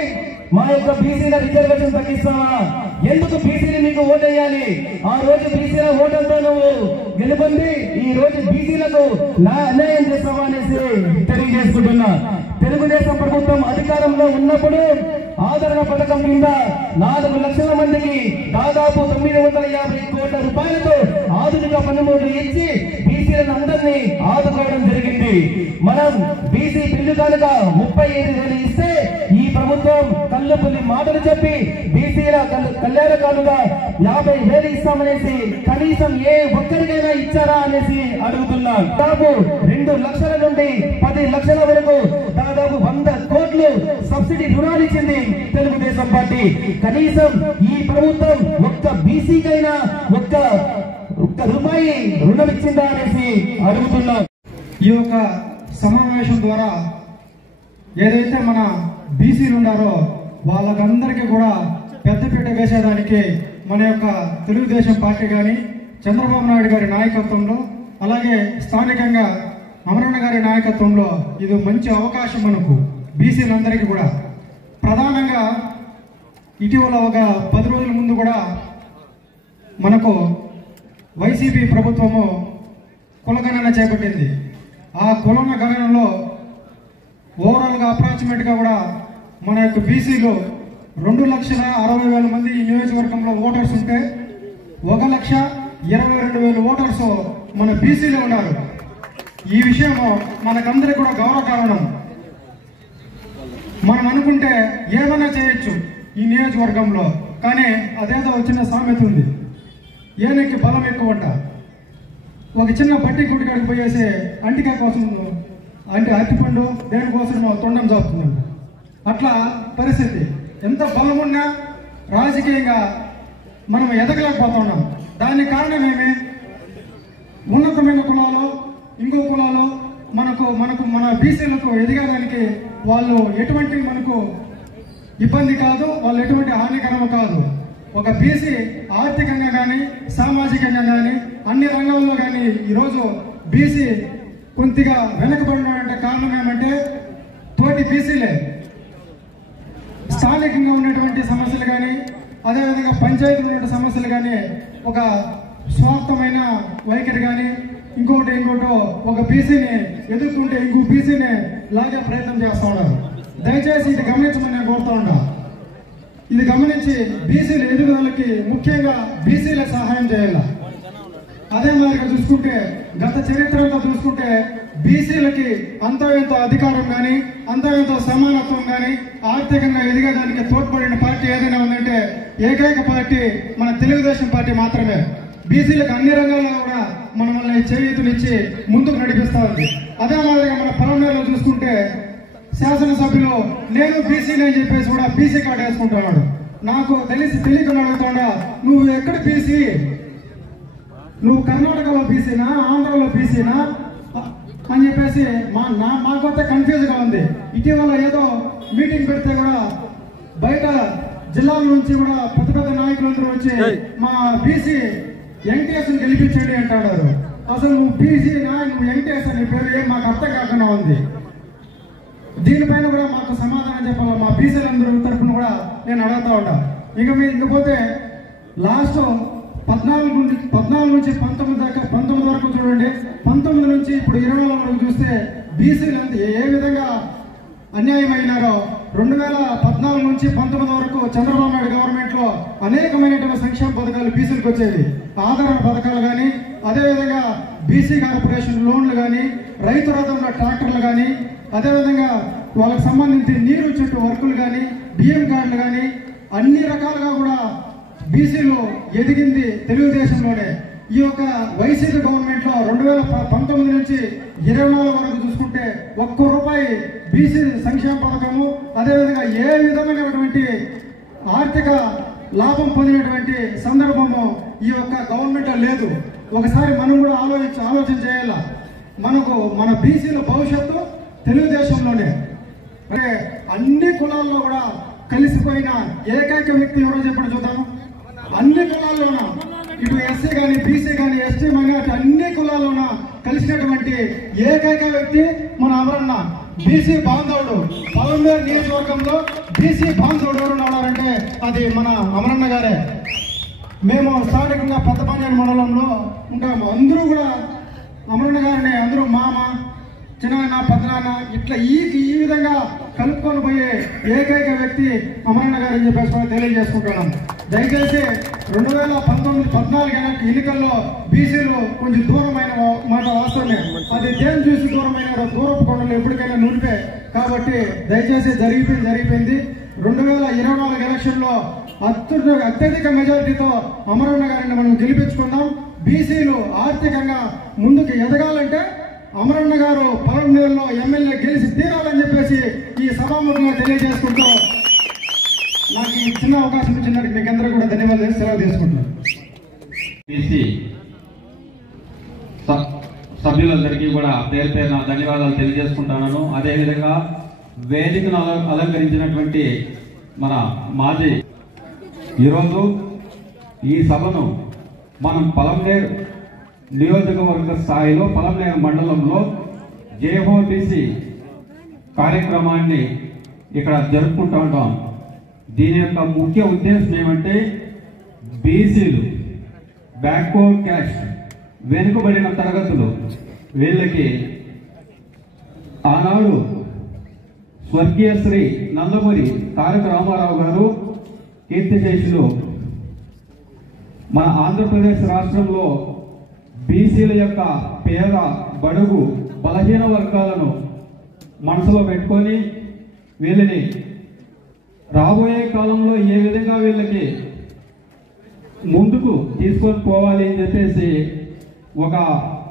మా యొక్క బీసీల రిజర్వేషన్ తగ్గిస్తావా? ఎందుకు బీసీలు నీకు ఓటేయాలి? ఆ రోజు బీసీల ఓటంతో నువ్వు గెలుపొంది ఈ రోజు బీసీలకు అన్యాయం చేస్తావా అనేసి తెలియజేసుకుంటున్నా. తెలుగుదేశం ప్రభుత్వం అధికారంలో ఉన్నప్పుడు ఆదరణ పథకం కింద 4 లక్షల మందికి దాదాపు 950 కోట్ల రూపాయలతో ఆధునిక పనిముట్లు ఇచ్చి బీసీలను అందరినీ ఆదుకోవడం జరిగింది. మనం బీసీ బిల్లు కనుక 35,000 ఇస్తే ఈ ప్రభుత్వం కళ్ళపుల్లి మాటలు చెప్పి బీసీల కళ్యాణకాలుగా 50,000 ఇస్తామనేసి కనీసం ఏ ఒక్కరికైనా ఇచ్చారా అనేసి అడుగుతున్నాం. దాదాపు 2 లక్షల నుండి 10 లక్షల వరకు దాదాపు 100 కోట్లు సబ్సిడీ రుణాలు ఇచ్చింది తెలుగుదేశం పార్టీ. కనీసం ఈ ప్రభుత్వం ఒక్క బీసీకైనా ఒక్క రూపాయి రుణం ఇచ్చిందా అనేసి అడుగుతున్నాం. ఈ యొక్క సమావేశం ద్వారా ఏదైతే మన బీసీలు ఉన్నారో వాళ్ళకందరికీ కూడా పెద్దపీట వేసేదానికి మన యొక్క తెలుగుదేశం పార్టీ కానీ చంద్రబాబు నాయుడు గారి నాయకత్వంలో, అలాగే స్థానికంగా అమరన్న గారి నాయకత్వంలో ఇది మంచి అవకాశం మనకు బీసీలందరికీ కూడా. ప్రధానంగా ఇటీవల ఒక 10 రోజుల ముందు కూడా మనకు వైసీపీ ప్రభుత్వము కులగణన చేపట్టింది. ఆ కులన గణనలో ఓవరాల్గా అప్రాక్సిమేట్గా కూడా మన యొక్క బీసీలు 2,60,60,000 మంది ఈ నియోజకవర్గంలో ఓటర్స్ ఉంటే 1,22,000 ఓటర్స్ మన బీసీలో ఉన్నారు. ఈ విషయము మనకందరికీ కూడా గౌరవకారణం. మనం అనుకుంటే ఏమన్నా చేయొచ్చు ఈ నియోజకవర్గంలో, కానీ అదేదో చిన్న సామెత ఉంది, ఏనెక్కి బలం ఎక్కువ అంట. ఒక చిన్న బట్టి గుడికాడికి పోయేసి అంటికాయ కోసం అంటే అరటిపండు దేనికోసం తొండం చాపుతుందంట. అట్లా పరిస్థితి. ఎంత బలం ఉన్నా రాజకీయంగా మనం ఎదగలేకపోతున్నాం. దానికి కారణం ఏమి? ఉన్నతమైన కులాలు, ఇంకో కులాలు మన బీసీలకు ఎదిగడానికి వాళ్ళు ఎటువంటి మనకు ఇబ్బంది కాదు, వాళ్ళు ఎటువంటి హానికరము కాదు. ఒక బీసీ ఆర్థికంగా కానీ సామాజికంగా కానీ అన్ని రంగాల్లో కానీ ఈరోజు బీసీ కొద్దిగా వెనకబడినాడంటే కారణం ఏమంటే తోటి బీసీలే. స్థానికంగా ఉన్నటువంటి సమస్యలు కానీ అదేవిధంగా పంచాయతీలో ఉన్న సమస్యలు కానీ ఒక స్వార్థమైన వైఖరి కానీ ఇంకోటో ఒక బీసీని ఎదుర్కొంటే ఇంకో బీసీని లాగే ప్రయత్నం చేస్తూ ఉన్నారు. దయచేసి ఇది గమనించమని నేను కోరుతూ ఉన్నా. ఇది గమనించి బీసీల ఎదుగుదలకి ముఖ్యంగా బీసీలే సహాయం చేయాలి. అదే మాదిరిగా చూసుకుంటే గత చరిత్ర అంతా చూసుకుంటే బీసీలకి అంతో ఎంతో అధికారం కానీ అంతో ఎంతో సమానత్వం కానీ ఆర్థికంగా ఎదిగేదానికి తోడ్పడిన పార్టీ ఏదైనా ఉందంటే ఏకైక పార్టీ మన తెలుగుదేశం పార్టీ మాత్రమే. బీసీలకు అన్ని రంగాల్లో కూడా మనల్ని చేయూతనిచ్చి ముందుకు నడిపిస్తా ఉంది. అదే మాదిరిగా మన పొలంలో చూసుకుంటే శాసనసభ్యులు నేను బీసీని అని చెప్పేసి కూడా బీసీ కార్డు వేసుకుంటున్నాడు. నాకు తెలియకుండా అడుగుతాడా, నువ్వు ఎక్కడ బీసీ? నువ్వు కర్ణాటకలో బీసీనా, ఆంధ్రలో బీసీనా అని చెప్పేసి మాకొంత కన్ఫ్యూజ్ గా ఉంది. ఇటీవల ఏదో మీటింగ్ పెడితే కూడా బయట జిల్లాల నుంచి కూడా పెద్ద పెద్ద నాయకులందరూ వచ్చి మా బీసీ ఎన్టీఎస్ ని గెలిపించండి అంటాడు. అసలు నువ్వు బీసీనా, నువ్వు ఎన్టీఎస్ అని పేరు ఏం మాకు అర్థం కాకుండా ఉంది. దీనిపైన కూడా మాకు సమాధానం చెప్పాలి. మా బీసీలందరూ తరఫున కూడా నేను అడుగుతా ఉంటా. ఇకపోతే లాస్ట్ 14 నుంచి 19 దాకా 19 వరకు చూడండి. 19 నుంచి ఇప్పుడు 24 వరకు చూస్తే బీసీలు ఏ విధంగా అన్యాయం అయినారో 2014 నుంచి 19 వరకు చంద్రబాబు నాయుడు గవర్నమెంట్ లో అనేకమైనటువంటి సంక్షేమ పథకాలు బీసీలకు వచ్చేవి. ఆదరణ పథకాలు కానీ అదేవిధంగా బీసీ కార్పొరేషన్ లోన్లు కానీ రైతు రథంలో ట్రాక్టర్లు కానీ అదేవిధంగా వాళ్ళకి సంబంధించి నీరు చుట్టూ వర్కులు కానీ బియ్యం కార్డులు కానీ అన్ని రకాలుగా కూడా బీసీలు ఎదిగింది తెలుగుదేశంలోనే. ఈ యొక్క వైసీపీ గవర్నమెంట్ లో 2019 నుంచి 24 వరకు చూసుకుంటే ₹1 బీసీ సంక్షేమ పథకము అదేవిధంగా ఏ విధమైనటువంటి ఆర్థిక లాభం పొందినటువంటి సందర్భము ఈ యొక్క గవర్నమెంట్ లేదు. ఒకసారి మనం కూడా ఆలోచన చేయాలా. మన బీసీల భవిష్యత్తు తెలుగుదేశంలోనే. అంటే అన్ని కులాల్లో కూడా కలిసిపోయిన ఏకైక వ్యక్తి ఎవరో చెప్పండి చూద్దాము. అన్ని కులాల్లోన ఇటు ఎస్సీ కానీ బీసీ కానీ ఎస్టీ మైనార్టీ అన్ని కులాల్లోన కలిసినటువంటి ఏకైక వ్యక్తి మన అమరన్న. బీసీ బాంధవుడు పలమనేరు నియోజకవర్గంలో బీసీ బాంధవుడు ఎవరు ఉన్నారంటే అది మన అమరన్న గారే. మేము స్థానికంగా పెద్దపంజాని మండలంలో ఉంటాము. అందరూ కూడా అమరన్న గారిని అందరూ మామ, చిన్న, పెద్దనాన్న ఇట్లా ఈ విధంగా కలుపుకొని పోయే ఏకైక వ్యక్తి అమరన్న గారు అని చెప్పేసి తెలియజేసుకుంటున్నాం. దయచేసి 2014 ఎన్నికల్లో బీసీలు కొంచెం దూరమైన మాట వాస్తవమే. అది దేని చూసి దూరమైన దూరపు కొండలు ఎప్పటికైనా నుడిపే. కాబట్టి దయచేసి జరిగిపోయింది. 2024 ఎలక్షన్లో అత్యధిక మెజారిటీతో అమరన్న గారిని మనం గెలిపించుకుందాం. బీసీలు ఆర్థికంగా ముందుకు ఎదగాలంటే అమరన్న గారు పలమనేరులో ఎమ్మెల్యే గెలిచి తీరాలని చెప్పేసి ఈ సభాముఖంగా తెలియజేసుకుంటూ నాకు ఈ చిన్న అవకాశం ఇచ్చినందుకు మీకు అందరూ కూడా ధన్యవాదాలు సెలవు తీసుకుంటున్నాను. బీసీ సభ్యులందరికీ కూడా పేరు పేరున ధన్యవాదాలు తెలియజేసుకుంటున్నాను. అదేవిధంగా వేదికను అలంకరించినటువంటి మన మాజీ ఈరోజు ఈ సభను మనం పలమనేరు నియోజకవర్గ స్థాయిలో పలమనేరు మండలంలో జేహోబీసీ కార్యక్రమాన్ని ఇక్కడ జరుపుకుంటూ ఉంటాం. దీని యొక్క ముఖ్య ఉద్దేశం ఏమంటే బీసీలు, బ్యాక్వర్డ్ క్యాస్ట్, వెనుకబడిన తరగతులు, వీళ్ళకి ఆనాడు స్వర్గీయ శ్రీ నందమూరి తారక రామారావు గారు కీర్తిశేషులు మన ఆంధ్రప్రదేశ్ రాష్ట్రంలో బీసీల యొక్క పేద, బడుగు, బలహీన వర్గాలను మనసులో పెట్టుకొని వీళ్ళని రాబోయే కాలంలో ఏ విధంగా వీళ్ళకి ముందుకు తీసుకొని పోవాలి అని చెప్పేసి ఒక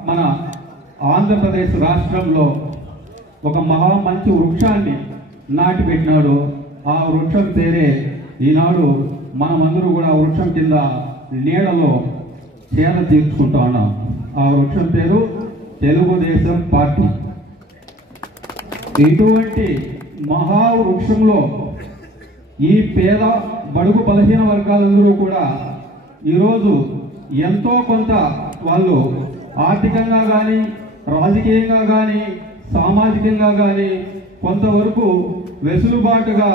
మన ఆంధ్రప్రదేశ్ రాష్ట్రంలో ఒక మంచి వృక్షాన్ని నాటిపెట్టినాడు. ఆ వృక్షం పేరే ఈనాడు మనమందరూ కూడా వృక్షం కింద నీడలో సేద తీర్చుకుంటా ఉన్నాం. ఆ వృక్షం పేరు తెలుగుదేశం పార్టీ. ఇటువంటి మహావృక్షంలో ఈ పేద, బడుగు, బలహీన వర్గాలందరూ కూడా ఈరోజు ఎంతో కొంత వాళ్ళు ఆర్థికంగా కానీ, రాజకీయంగా కానీ, సామాజికంగా కానీ కొంతవరకు వెసులుబాటుగా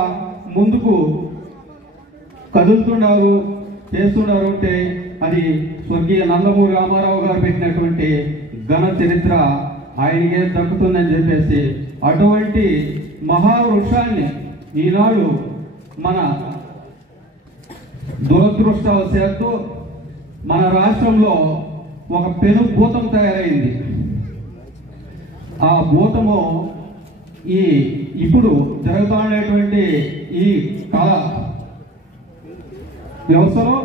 ముందుకు కదులుతున్నారు, చేస్తున్నారు. అంటే అది స్వర్గీయ నందమూరి రామారావు గారు పెట్టినటువంటి ఘన చరిత్ర ఆయనకే దక్కుతుందని చెప్పేసి అటువంటి మహావృక్షాన్ని ఈనాడు మన దురదృష్టవశాత్తు మన రాష్ట్రంలో ఒక పెను భూతం తయారైంది. ఆ భూతము ఇప్పుడు జరుగుతున్నటువంటి ఈ కాల వ్యవస్థలో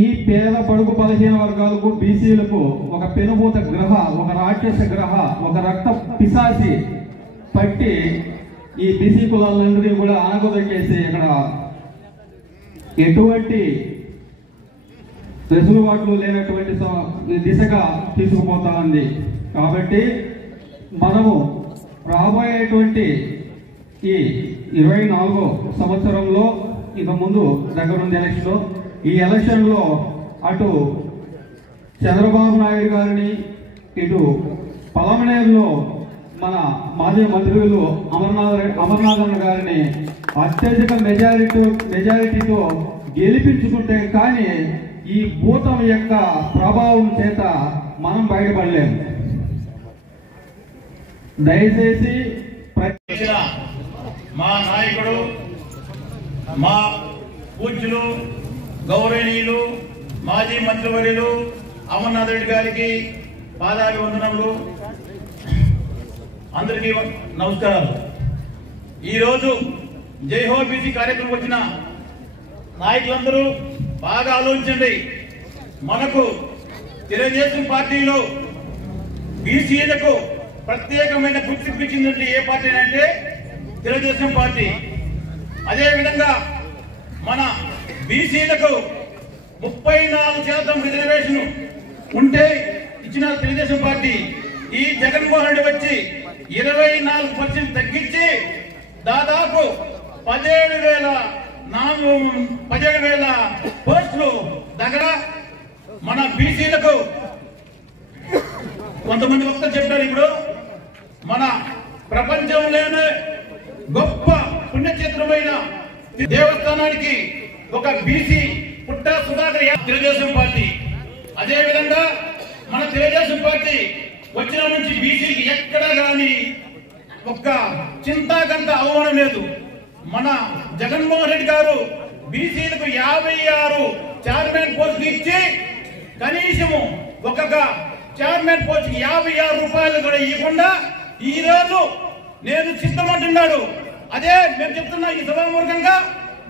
ఈ పేద, బడుగు, బలహీన వర్గాలకు, బీసీలకు ఒక పెనుభూత గ్రహ, ఒక రాక్షస గ్రహ, ఒక రక్త పిశాచి పట్టి ఈ బీసీ కులాలందరినీ కూడా ఆనగొదొక్కేసి ఇక్కడ ఎటువంటి వెసులుబాట్లు లేనటువంటి దిశగా తీసుకుపోతా ఉంది. కాబట్టి మనము రాబోయేటువంటి ఈ 24వ సంవత్సరంలో ఇక ముందు దగ్గరుంది ఎలక్షన్. ఈ ఎలక్షన్లో అటు చంద్రబాబు నాయుడు గారిని, ఇటు పలమనేరులో మన మాజీ మంత్రులు అమర్నాథన్ గారిని అత్యధిక మెజారిటీతో గెలిపించుకుంటే కానీ ఈ భూతం యొక్క ప్రభావం చేత మనం బయటపడలేము. దయచేసి మా నాయకుడు, మా పూజ్యులు, గౌరవనీయులు, మాజీ మంత్రివర్యులు అమర్నాథ్ రెడ్డి గారికి పాదాభివందనములు. అందరికీ నమస్కారాలు. ఈరోజు జైహోబీసీ కార్యక్రమం వచ్చిన నాయకులందరూ బాగా ఆలోచించండి. మనకు తెలుగుదేశం పార్టీలో బీసీలకు ప్రత్యేకమైన గుర్తింపు ఇచ్చిందంటే ఏ పార్టీ అంటే తెలుగుదేశం పార్టీ. అదేవిధంగా మన బీసీలకు 34% రిజర్వేషన్ ఉంటే ఇచ్చిన తెలుగుదేశం పార్టీ. ఈ జగన్మోహన్ రెడ్డి వచ్చి 24% తగ్గించి దాదాపు 17,000 17,000 పోస్టులు దగ్గర మన బీసీలకు కొంతమంది వక్తలు చెప్పారు. ఇప్పుడు మన ప్రపంచంలోనే గొప్ప పుణ్యక్షేత్రమైన దేవస్థానానికి ఒక బీసీ పుట్టా సుధాకర్ తెలుగుదేశం పార్టీ. అదేవిధంగా మన తెలుగుదేశం పార్టీ వచ్చిన నుంచి బీసీకి ఎక్కడా కానీ ఒక్క చింతాకంత అవమానం లేదు. మన జగన్మోహన్ రెడ్డి గారు బీసీలకు 56 చైర్మన్ పోస్టులు ఇచ్చి కనీసము ఒక్కొక్క చైర్మన్ పోస్ట్ 56 రూపాయలు కూడా ఇవ్వకుండా ఈ రోజు నేను సిద్ధమంటున్నాడు. అదే మేము చెప్తున్నా ఈ సభామూర్ఖంగా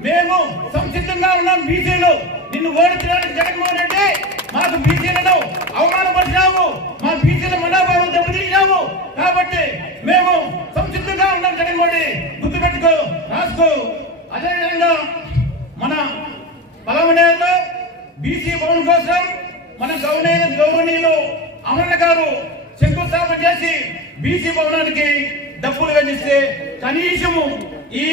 మేము సంసిద్ధంగా ఉన్నాం. బీసీలు నిన్ను ఓడించడానికి జగన్మోహన్ రెడ్డి మాకు బీసీలను అవమానపరిచావు, మా బీసీల మనోభావం దెబ్బతీసావు. కాబట్టి మేము సంసిద్ధంగా ఉన్నాం. జగన్మోహన్ రెడ్డి గుర్తుపెట్టుకో, రాసుకో. అదేవిధంగా మన పలమనేరులో బీసీ భవన్ కోసం మన గౌరవనీయులు అమరణ గారు శంకుస్థాపన చేసి బీసీ భవనానికి డబ్బులు వెచ్చిస్తే కనీసము ఈ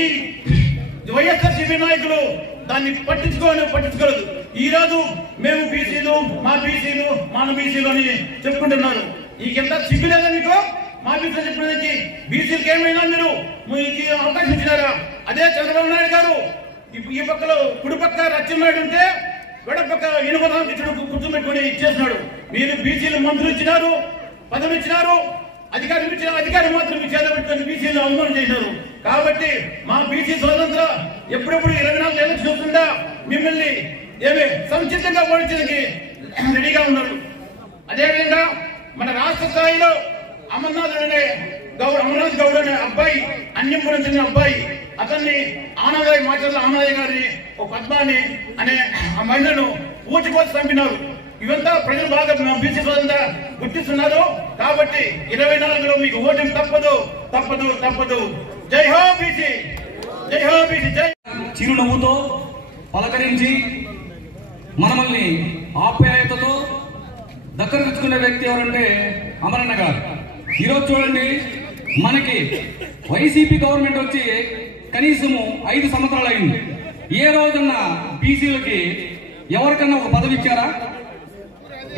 వైఎస్ఆర్సీపీ నాయకులు దాన్ని పట్టించుకోలేదు. ఈ రోజు మేము బీసీలు, మా బీసీలు, మన బీసీలు అని చెప్పుకుంటున్నారు. ఈ కింద సిగ్గు లేదా మీకు? మా బీసీలు చెప్పినది బీసీలకు ఏమైనా మీరు అవకాశం ఇచ్చినారా? అదే చంద్రబాబు నాయుడు గారు ఈ పక్కలో కుడి పక్క రచ్చెన్నాయుడు ఉంటే వెడపక్క ఇనుపదానికి కూర్చోబెట్టుకుని ఇచ్చేసినాడు. మీరు బీసీలు మంత్రులు ఇచ్చినారు, పదవి ఇచ్చినారు, అధికారం ఇచ్చిన అధికారం మాత్రం మీ చేత పెట్టుకుని బీసీలు అవమానం చేశారు. కాబట్టి మా బీసీ స్వతంత్ర ఎప్పుడెప్పుడు 24 ఎలక్షన్ వస్తుందా మిమ్మల్ని ఏమి సంచితంగా ఓడించడానికి రెడీగా ఉన్నారు. అదేవిధంగా మన రాష్ట్ర స్థాయిలో అమర్నాథ్ గౌడ్ అనే అబ్బాయి, అన్యంపురం చెందిన అబ్బాయి, అతన్ని ఆనాదయ్య మాచర్ల ఆనాదయ్య గారిని ఒక పద్మాని అనే ఆ మహిళను ఊచిపోసి చంపినారు. ఇవంతా ప్రజలు బాగా బీసీ స్వతంత్ర గుర్తిస్తున్నారు. కాబట్టి 24లో మీకు ఓటమి తప్పదు. జై హో బీసీ, జై హో బీసీ, జై. చిరునవ్వుతో పలకరించి మనల్ని ఆప్యాయతతో దగ్గర తెచ్చుకునే వ్యక్తి ఎవరంటే అమరన్న గారు. ఈరోజు చూడండి, మనకి వైసీపీ గవర్నమెంట్ వచ్చి కనీసము 5 సంవత్సరాలు అయింది. ఏ రోజున్నా బీసీలకి ఎవరికన్నా ఒక పదవి ఇచ్చారా?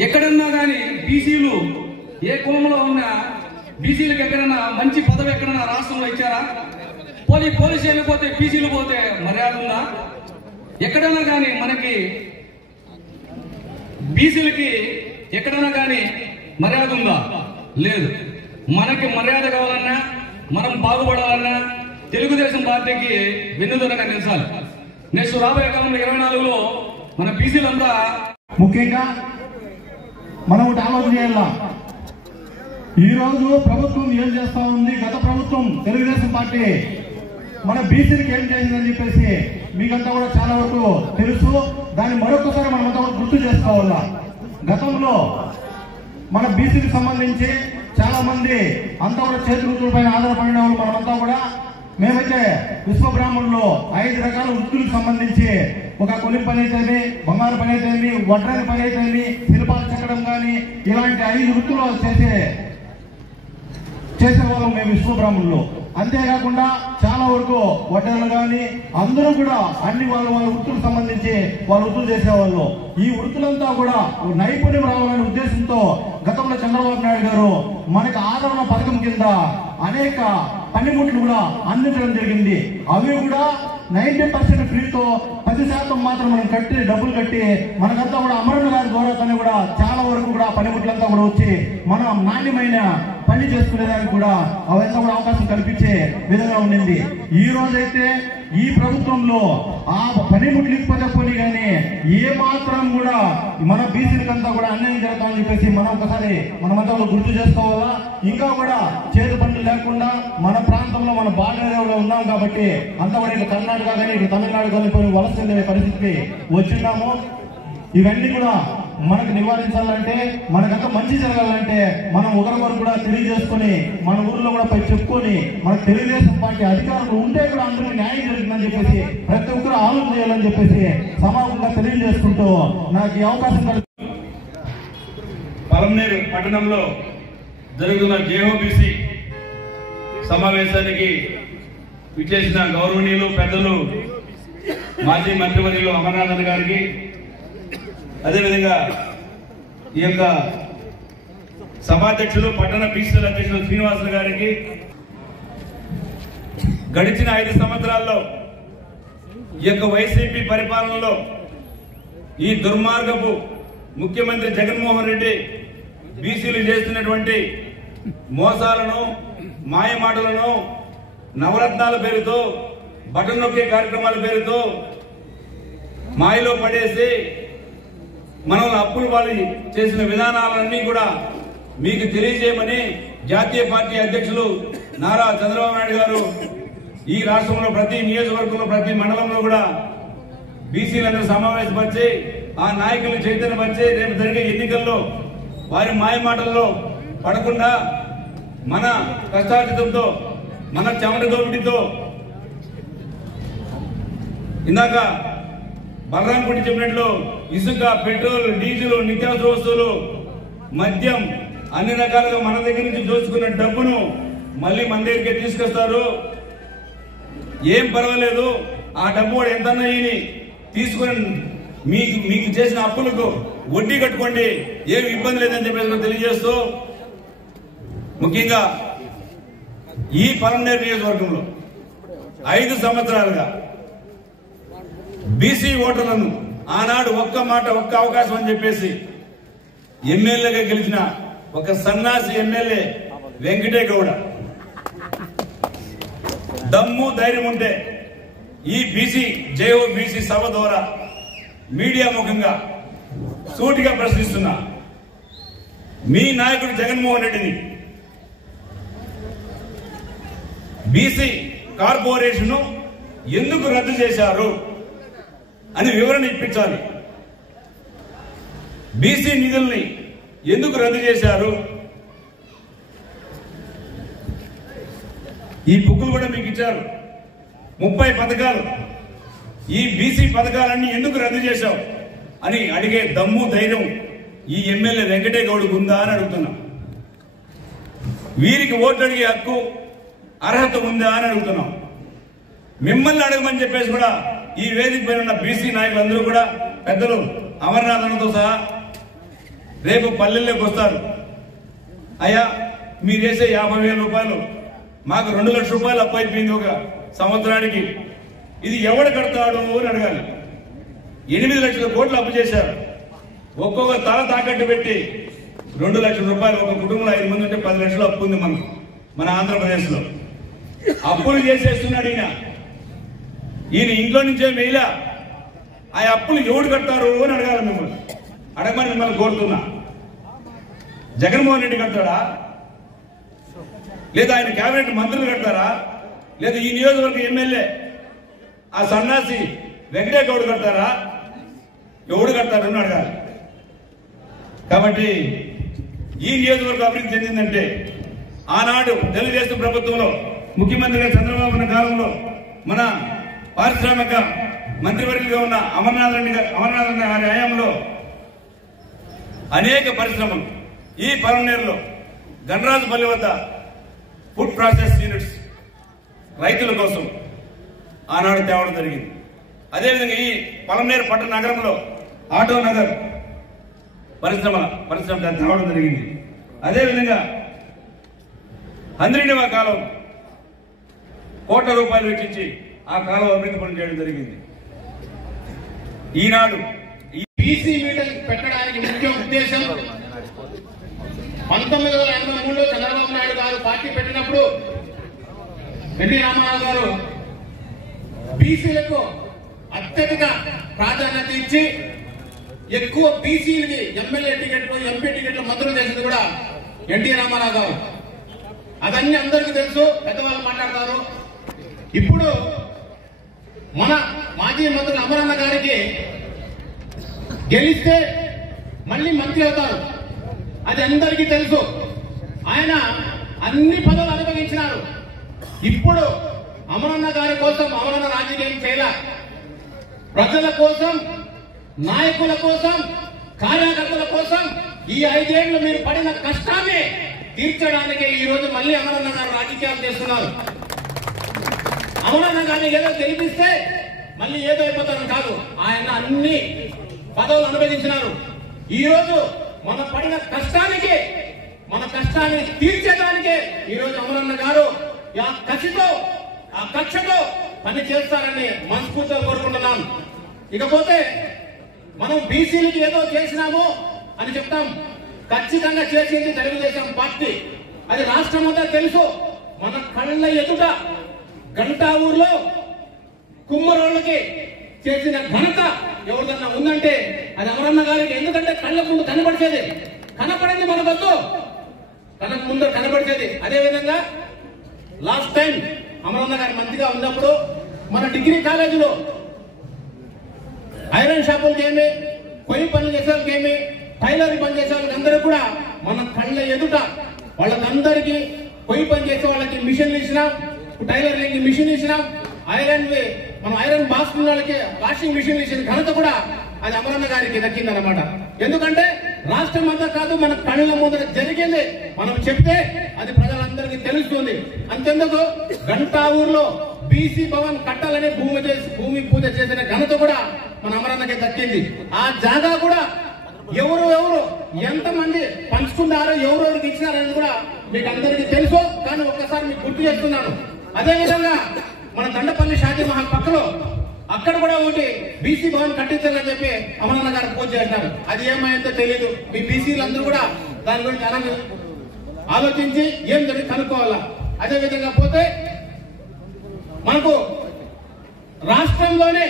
ఎక్కడన్నా కానీ బీసీలు ఏ కులంలో ఉన్నా బీసీలకు ఎక్కడన్నా మంచి పదవి ఎక్కడన్నా రాష్ట్రంలో ఇచ్చారా? పోలీసు వెళ్ళిపోతే బీసీలు పోతే మర్యాద ఉందా? ఎక్కడన్నా కానీ మనకి బీసీలకి ఎక్కడన్నా కానీ మర్యాద ఉందా? లేదు. మనకి మర్యాద కావాలన్నా, మనం బాగుపడాలన్నా తెలుగుదేశం పార్టీకి వెన్నుదనగా నిలిచాలి. నెక్స్ట్ రాబోయే కాలంలో 24లో మన బీసీలంతా ముఖ్యంగా మనం ఒకటి ఆలోచన చేయాల. ఈ రోజు ప్రభుత్వం ఏం చేస్తా ఉంది? గత ప్రభుత్వం తెలుగుదేశం పార్టీ మన బీసీలకు ఏం చేసిందని చెప్పేసి మీకంతా కూడా చాలా వరకు తెలుసు. దాన్ని మరొకసారి మనమంతా కూడా గుర్తు చేసుకోవాలా. గతంలో మన బీసీకి సంబంధించి చాలా మంది అంతా కూడా చేతి వృత్తులపై ఆధారపడిన వాళ్ళు మనమంతా కూడా. మేమైతే విశ్వబ్రాహ్మణులు 5 రకాల వృత్తులకు సంబంధించి ఒక కొలి పని అయితేమి, బంగారు పని అయితేమి, వడ్రాని పని అయితేమి, శిల్పాలు చెక్కడం కానీ ఇలాంటి 5 వృత్తులు చేసేవాళ్ళం మేము విశ్వబ్రాహ్మణులు. అంతేకాకుండా చాలా వరకు వడ్డలు కానీ అందరూ కూడా అన్ని వాళ్ళ వృత్తులకు సంబంధించి వాళ్ళ వృత్తులు చేసేవాళ్ళు. ఈ వృత్తులంతా కూడా నైపుణ్యం రావాలనే ఉద్దేశంతో గతంలో చంద్రబాబు నాయుడు గారు మనకి ఆదరణ పథకం కింద అనేక పనిముట్లు కూడా అందించడం జరిగింది. అవి కూడా 90% ఫ్రీతో 10% మాత్రం మనం డబ్బులు కట్టి మనకంతా కూడా అమరణ గారి ద్వారా కూడా చాలా వరకు కూడా పనిముట్లంతా కూడా వచ్చి మనం నాణ్యమైన పని చేసుకునేదానికి కూడా అవంతా కూడా అవకాశం కల్పించే విధంగా ఉండింది. ఈ రోజైతే ఈ ప్రభుత్వంలో ఆ పనిముట్లు ఇకపోతే పోనీ కానీ ఏ మాత్రం కూడా మన బీసీలకంతా కూడా అన్యాయం జరుగుతామని చెప్పేసి మనం ఒకసారి మనమంతా గుర్తు చేసుకోవాలా. ఇంకా కూడా చేతి పనులు లేకుండా మన ప్రాంతంలో మన బార్డర్ ఉన్నాం కాబట్టి అంతా కూడా ఇటు కర్ణాటక కానీ ఇటు తమిళనాడు కానీ పోయి వలస వెళ్ళే పరిస్థితికి వచ్చిన్నాము. ఇవన్నీ కూడా మనకు నివారించాలంటే, మనకంతా మంచి జరగాలంటే మనం ఒకరికొకరు కూడా తెలియజేసుకొని మన ఊర్లో కూడా పై చెప్పుకొని మనకు తెలుగుదేశం పార్టీ అధికారులు ఉంటే కూడా అందరికీ న్యాయం జరుగుతుందని చెప్పేసి ప్రతి ఒక్కరు ఆలోచన చేయాలని చెప్పేసి సమావేశంగా తెలియజేసుకుంటూ నాకు ఈ అవకాశం పలమనేరు పట్టణంలో జరుగుతున్న జేఓబీసీ సమావేశానికి విచ్చేసిన గౌరవనీయులు పెద్దలు మాజీ మంత్రివర్యులు అమర్నాథన్ గారికి, అదేవిధంగా ఈ యొక్క సభాధ్యక్షులు పట్టణ బీసీల అధ్యక్షులు శ్రీనివాసులు గారికి గడిచిన 5 సంవత్సరాల్లో ఈ యొక్క వైసీపీ పరిపాలనలో ఈ దుర్మార్గపు ముఖ్యమంత్రి జగన్మోహన్ రెడ్డి బీసీలు చేస్తున్నటువంటి మోసాలను, మాయమాటలను, నవరత్నాల పేరుతో, బటన్ నొక్కే కార్యక్రమాల పేరుతో మాయలో పడేసి మనల్ని అప్పులు పాలు చేసిన విధానాలన్నీ కూడా మీకు తెలియజేయమని జాతీయ పార్టీ అధ్యక్షులు నారా చంద్రబాబు నాయుడు గారు ఈ రాష్ట్రంలో ప్రతి నియోజకవర్గంలో ప్రతి మండలంలో కూడా బీసీలను సమావేశపరిచి ఆ నాయకులు చైతన్యపరిచి రేపు జరిగే ఎన్నికల్లో వారి మాయమాటల్లో పడకుండా మన కష్టార్జితంతో, మన చెమట దోపిడితో, ఇందాక బలరాంపూడి చెప్పినట్లు ఇసుక, పెట్రోల్, డీజిల్, నిత్యావసర వస్తువులు, మద్యం అన్ని రకాలుగా మన దగ్గర నుంచి దోచుకున్న డబ్బును మళ్ళీ మన దగ్గరికి తీసుకొస్తారు. ఏం పర్వాలేదు, ఆ డబ్బు కూడా ఎంతన్నా తీసుకుని మీకు చేసిన అప్పులకు వడ్డీ కట్టుకోండి, ఏమి ఇబ్బంది లేదని చెప్పేసి తెలియజేస్తూ, ముఖ్యంగా ఈ పలమనేరు నియోజకవర్గంలో 5 సంవత్సరాలుగా బీసీ ఓటర్లను ఆనాడు ఒక్క మాట, ఒక్క అవకాశం అని చెప్పేసి ఎమ్మెల్యేగా గెలిచిన ఒక సన్నాసి ఎమ్మెల్యే వెంకటే గౌడ దమ్ము ధైర్యం ఉంటే ఈ బీసీ జేఓ బీసీ సభ ద్వారా మీడియా ముఖంగా సూటిగా ప్రశ్నిస్తున్నా, మీ నాయకుడు జగన్మోహన్ రెడ్డిని బీసీ కార్పొరేషన్ ఎందుకు రద్దు చేశారు అని వివరణ ఇప్పించాలి. బీసీ నిధుల్ని ఎందుకు రద్దు చేశారు? ఈ బుక్కులు కూడా మీకు ఇచ్చారు, 30 పథకాలు. ఈ బీసీ పథకాలన్నీ ఎందుకు రద్దు చేశావు అని అడిగే దమ్ము ధైర్యం ఈ ఎమ్మెల్యే వెంకటే గౌడ్కు ఉందా అని అడుగుతున్నాం. వీరికి ఓట్లు అడిగే హక్కు, అర్హత ఉందా అని అడుగుతున్నాం. మిమ్మల్ని అడగమని చెప్పేసి కూడా ఈ వేదిక పైన ఉన్న బీసీ నాయకులందరూ కూడా, పెద్దలు అమర్నాథన్తో సహా రేపు పల్లెల్లోకి వస్తారు. అయ్యా, మీరు వేసే 50,000 రూపాయలు మాకు 2 లక్షల రూపాయలు అప్పు అయిపోయింది ఒక సంవత్సరానికి, ఇది ఎవడు కడతాడు అని అడగాలి. 8 లక్షల కోట్లు అప్పు చేశారు. ఒక్కొక్క తల తాకట్టు పెట్టి 2 లక్షల రూపాయలు, ఒక కుటుంబంలో 5 మంది ఉంటే 10 లక్షలు అప్పు ఉంది మన ఆంధ్రప్రదేశ్ లో. అప్పులు చేసేస్తున్నాడు ఈయన ఇంట్లో నుంచే మెయిలా. ఆ అప్పులు ఎవడు కడతారు అని అడగాలి మిమ్మల్ని, అడగమని మిమ్మల్ని కోరుతున్నా. జగన్మోహన్ రెడ్డి కడతాడా, లేదా ఆయన కేబినెట్ మంత్రులు కడతారా, లేదా ఈ నియోజకవర్గ ఎమ్మెల్యే ఆ సన్నాసి వెంకటే గౌడ్ కడతారా? ఎవడు కడతారు అని అడగాలి. కాబట్టి ఈ నియోజకవర్గం అభివృద్ధి చెందిందంటే ఆనాడు తెలుగుదేశం ప్రభుత్వంలో ముఖ్యమంత్రిగా చంద్రబాబు నాయుడు కాలంలో మన పారిశ్రామిక మంత్రివర్యులుగా ఉన్న అమర్నాథన్ గారి హయాంలో అనేక పరిశ్రమలు ఈ పలమనేరులో గణరాజుపల్లి వద్ద ఫుడ్ ప్రాసెస్ యూనిట్స్ రైతుల కోసం ఆనాడు తేవడం జరిగింది. అదేవిధంగా ఈ పలమనేరు పట్టణ నగరంలో ఆటో నగర్ పరిశ్రమ తేవడం జరిగింది. అదేవిధంగా హంద్రీనివా కాలం కోట్ల రూపాయలు వెచ్చించి ఆ కాలం అభివృద్ధి పనులు చేయడం జరిగింది. ఈనాడు ఈ బీసీ మీటింగ్ పెట్టడానికి ముఖ్య ఉద్దేశం 1983లో చంద్రబాబు నాయుడు గారు పార్టీ పెట్టినప్పుడు ఎన్టీ రామారావు గారు బీసీలకు అత్యధిక ప్రాధాన్యత ఇచ్చి ఎక్కువ బీసీలకి ఎమ్మెల్యే టికెట్లు, ఎంపీ టికెట్లు మంత్రులు చేసింది కూడా ఎన్టీ రామారావు గారు. అదన్నీ అందరికీ తెలుసు, పెద్దవాళ్ళు మాట్లాడతారు. ఇప్పుడు మన మాజీ మంత్రులు అమరన్న గారికి గెలిస్తే మళ్ళీ మంత్రి అవుతారు, అది అందరికీ తెలుసు. ఆయన అన్ని పదవులు అనుభవించినారు. ఇప్పుడు అమరన్న గారి కోసం అమరన్న రాజకీయం చేయాల, ప్రజల కోసం, నాయకుల కోసం, కార్యకర్తల కోసం ఈ 5 ఏళ్లు మీరు పడిన కష్టాన్ని తీర్చడానికి ఈ రోజు మళ్ళీ అమరన్న గారు రాజకీయాలు చేస్తున్నారు. అమరన్న గారిని ఏదో గెలిపిస్తే మళ్ళీ ఏదో అయిపోతారని కాదు, ఆయన అన్ని పదవులు అనుభవించినారు. ఈ రోజు మన పడిన కష్టానికి, మన కష్టాన్ని తీర్చేదానికే ఈ రోజు అమరన్న గారు ఆ కసితో, ఆ కక్షతో పని చేస్తారని మనస్ఫూర్తిగా కోరుకుంటున్నాను. ఇకపోతే మనం బీసీలకి ఏదో చేసినాము అని చెప్తాం. ఖచ్చితంగా చేసింది తెలుగుదేశం పార్టీ, అది రాష్ట్రం అంతా తెలుసు. మన కళ్ళ ఎదుట గంటా ఊర్లో కుమ్మరోళ్ళకి చేసిన ఘనత ఎవరిదన్నా ఉందంటే అది అమరన్న గారికి. ఎందుకంటే కళ్ళ ముందు కనబడిచేది, కనపడింది మన వద్దు, కళ్ళకు ముందు కనబడిచేది. అదే విధంగా లాస్ట్ టైం అమరన్న గారి మంత్రిగా ఉన్నప్పుడు మన డిగ్రీ కాలేజీలో ఐరన్ షాపులకి ఏమి, కొయ్యి పనులు చేసే వాళ్ళకి ఏమి, టైలరింగ్ పని చేసే వాళ్ళకి అందరూ కూడా మన కళ్ళ ఎదుట వాళ్ళకందరికీ కొయ్యి పని చేసే వాళ్ళకి మిషన్లు ఇచ్చినాం, టైలరింగ్ మిషన్ ఇచ్చినాం, మనం ఐరన్ బాక్స్ వాళ్ళకి వాషింగ్ మిషన్ ఇచ్చిన ఘనత కూడా అది అమరన్న గారికి దక్కిందన్నమాట. ఎందుకంటే రాష్ట్రం అంతా కాదు, మన కళ్ళ ముందర జరిగింది మనం చెప్తే అది ప్రజలందరికీ తెలుస్తుంది. అంతెందుకు గంటా ఊర్లో బీసీ భవన్ కట్టాలని భూమి పూజ చేసిన ఘనత కూడా మన అమరన్నకి దక్కింది. ఆ జాగా కూడా ఎవరు ఎంతమంది పంచుకున్నారో, ఎవరెవరికి ఇచ్చినారని కూడా మీకు అందరికీ తెలుసు. కానీ ఒక్కసారి మీకు గుర్తు చేస్తున్నాను. అదే విధంగా మన దండపల్లి షాదీ మహల్ పక్కలో అక్కడ కూడా ఒకటి బీసీ భవన్ కట్టించాలని చెప్పి అమరన్న గారు పూజ చేస్తారు. అది ఏమైందో తెలియదు. మీ బీసీలు అందరూ కూడా దాని గురించి ఆలోచించి ఏం జరిగి కనుక్కోవాలా. అదే విధంగా పోతే మనకు రాష్ట్రంలోనే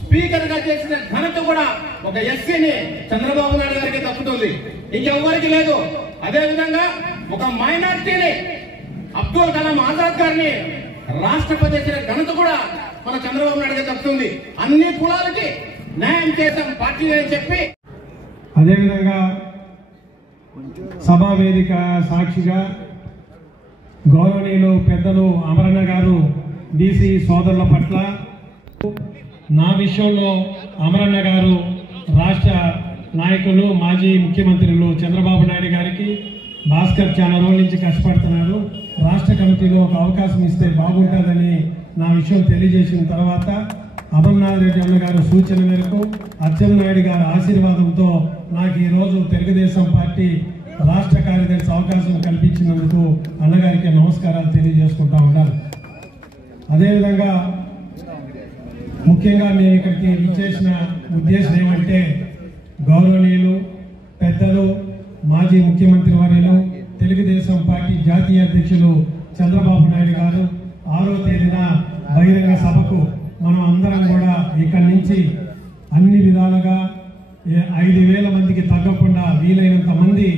స్పీకర్ గా చేసిన ఘనత కూడా ఒక ఎస్సీని చంద్రబాబు నాయుడు గారికి దక్కుతుంది, ఇంకెవ్వరికి లేదు. అదే విధంగా ఒక మైనార్టీని అబ్దుల్ కలాం ఆజాద్ గారిని రాష్ట్రపతి చేసిన ఘనత కూడా మన చంద్రబాబు నాయుడు గారికి దక్కుతుంది. అన్ని కులాలకి న్యాయం చేసాం పార్టీ అని చెప్పి. అదేవిధంగా సభా వేదిక సాక్షిగా గౌరవనీయులు పెద్దలు అమరన్న గారు బీసీ సోదరుల పట్ల, నా విషయంలో అమరన్న గారు రాష్ట్ర నాయకులు మాజీ ముఖ్యమంత్రులు చంద్రబాబు నాయుడు గారికి భాస్కర్ చాలా రోజుల నుంచి కష్టపడుతున్నారు, రాష్ట్ర కమిటీలో ఒక అవకాశం ఇస్తే బాగుంటుందని నా విషయం తెలియజేసిన తర్వాత అమర్నాథ్ రెడ్డి అన్న గారు సూచన మేరకు అచ్చెన్నాయుడు గారి ఆశీర్వాదంతో నాకు ఈరోజు తెలుగుదేశం పార్టీ రాష్ట్ర కార్యదర్శి అవకాశం కల్పించినందుకు అన్నగారికి నమస్కారాలు తెలియజేసుకుంటా ఉన్నాను. అదేవిధంగా ముఖ్యంగా మేము ఇక్కడికి విచ్చేసిన ఉద్దేశం ఏమంటే, గౌరవనీయులు పెద్దలు మాజీ ముఖ్యమంత్రి వర్యులు తెలుగుదేశం పార్టీ జాతీయ అధ్యక్షులు చంద్రబాబు నాయుడు గారు 6వ తేదీన బహిరంగ సభకు మనం అందరం కూడా ఇక్కడి నుంచి అన్ని విధాలుగా 5,000 మందికి తగ్గకుండా వీలైనంత మంది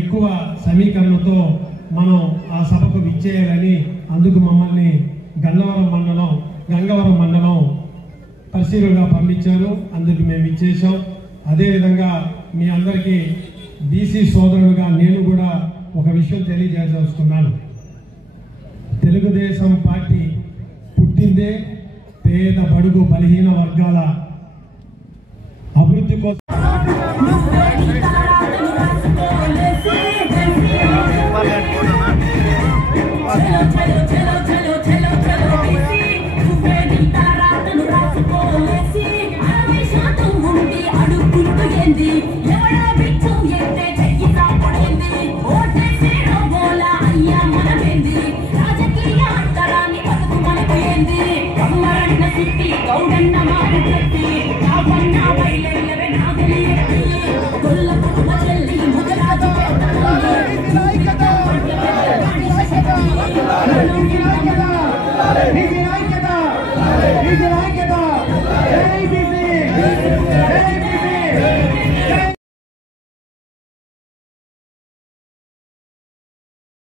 ఎక్కువ సమీకరణతో మనం ఆ సభకు విచ్చేయాలని, అందుకు మమ్మల్ని గంగవరం మండలం పరిశీలనగా పంపించారు, అందుకు మేము ఇచ్చేసాం. అదేవిధంగా మీ అందరికీ బీసీ సోదరుడుగా నేను కూడా ఒక విషయం తెలియజేయదలుచుకున్నాను. తెలుగుదేశం పార్టీ పుట్టిందే పేద బడుగు బలహీన వర్గాల అభివృద్ధి కోసం. ఐక్యత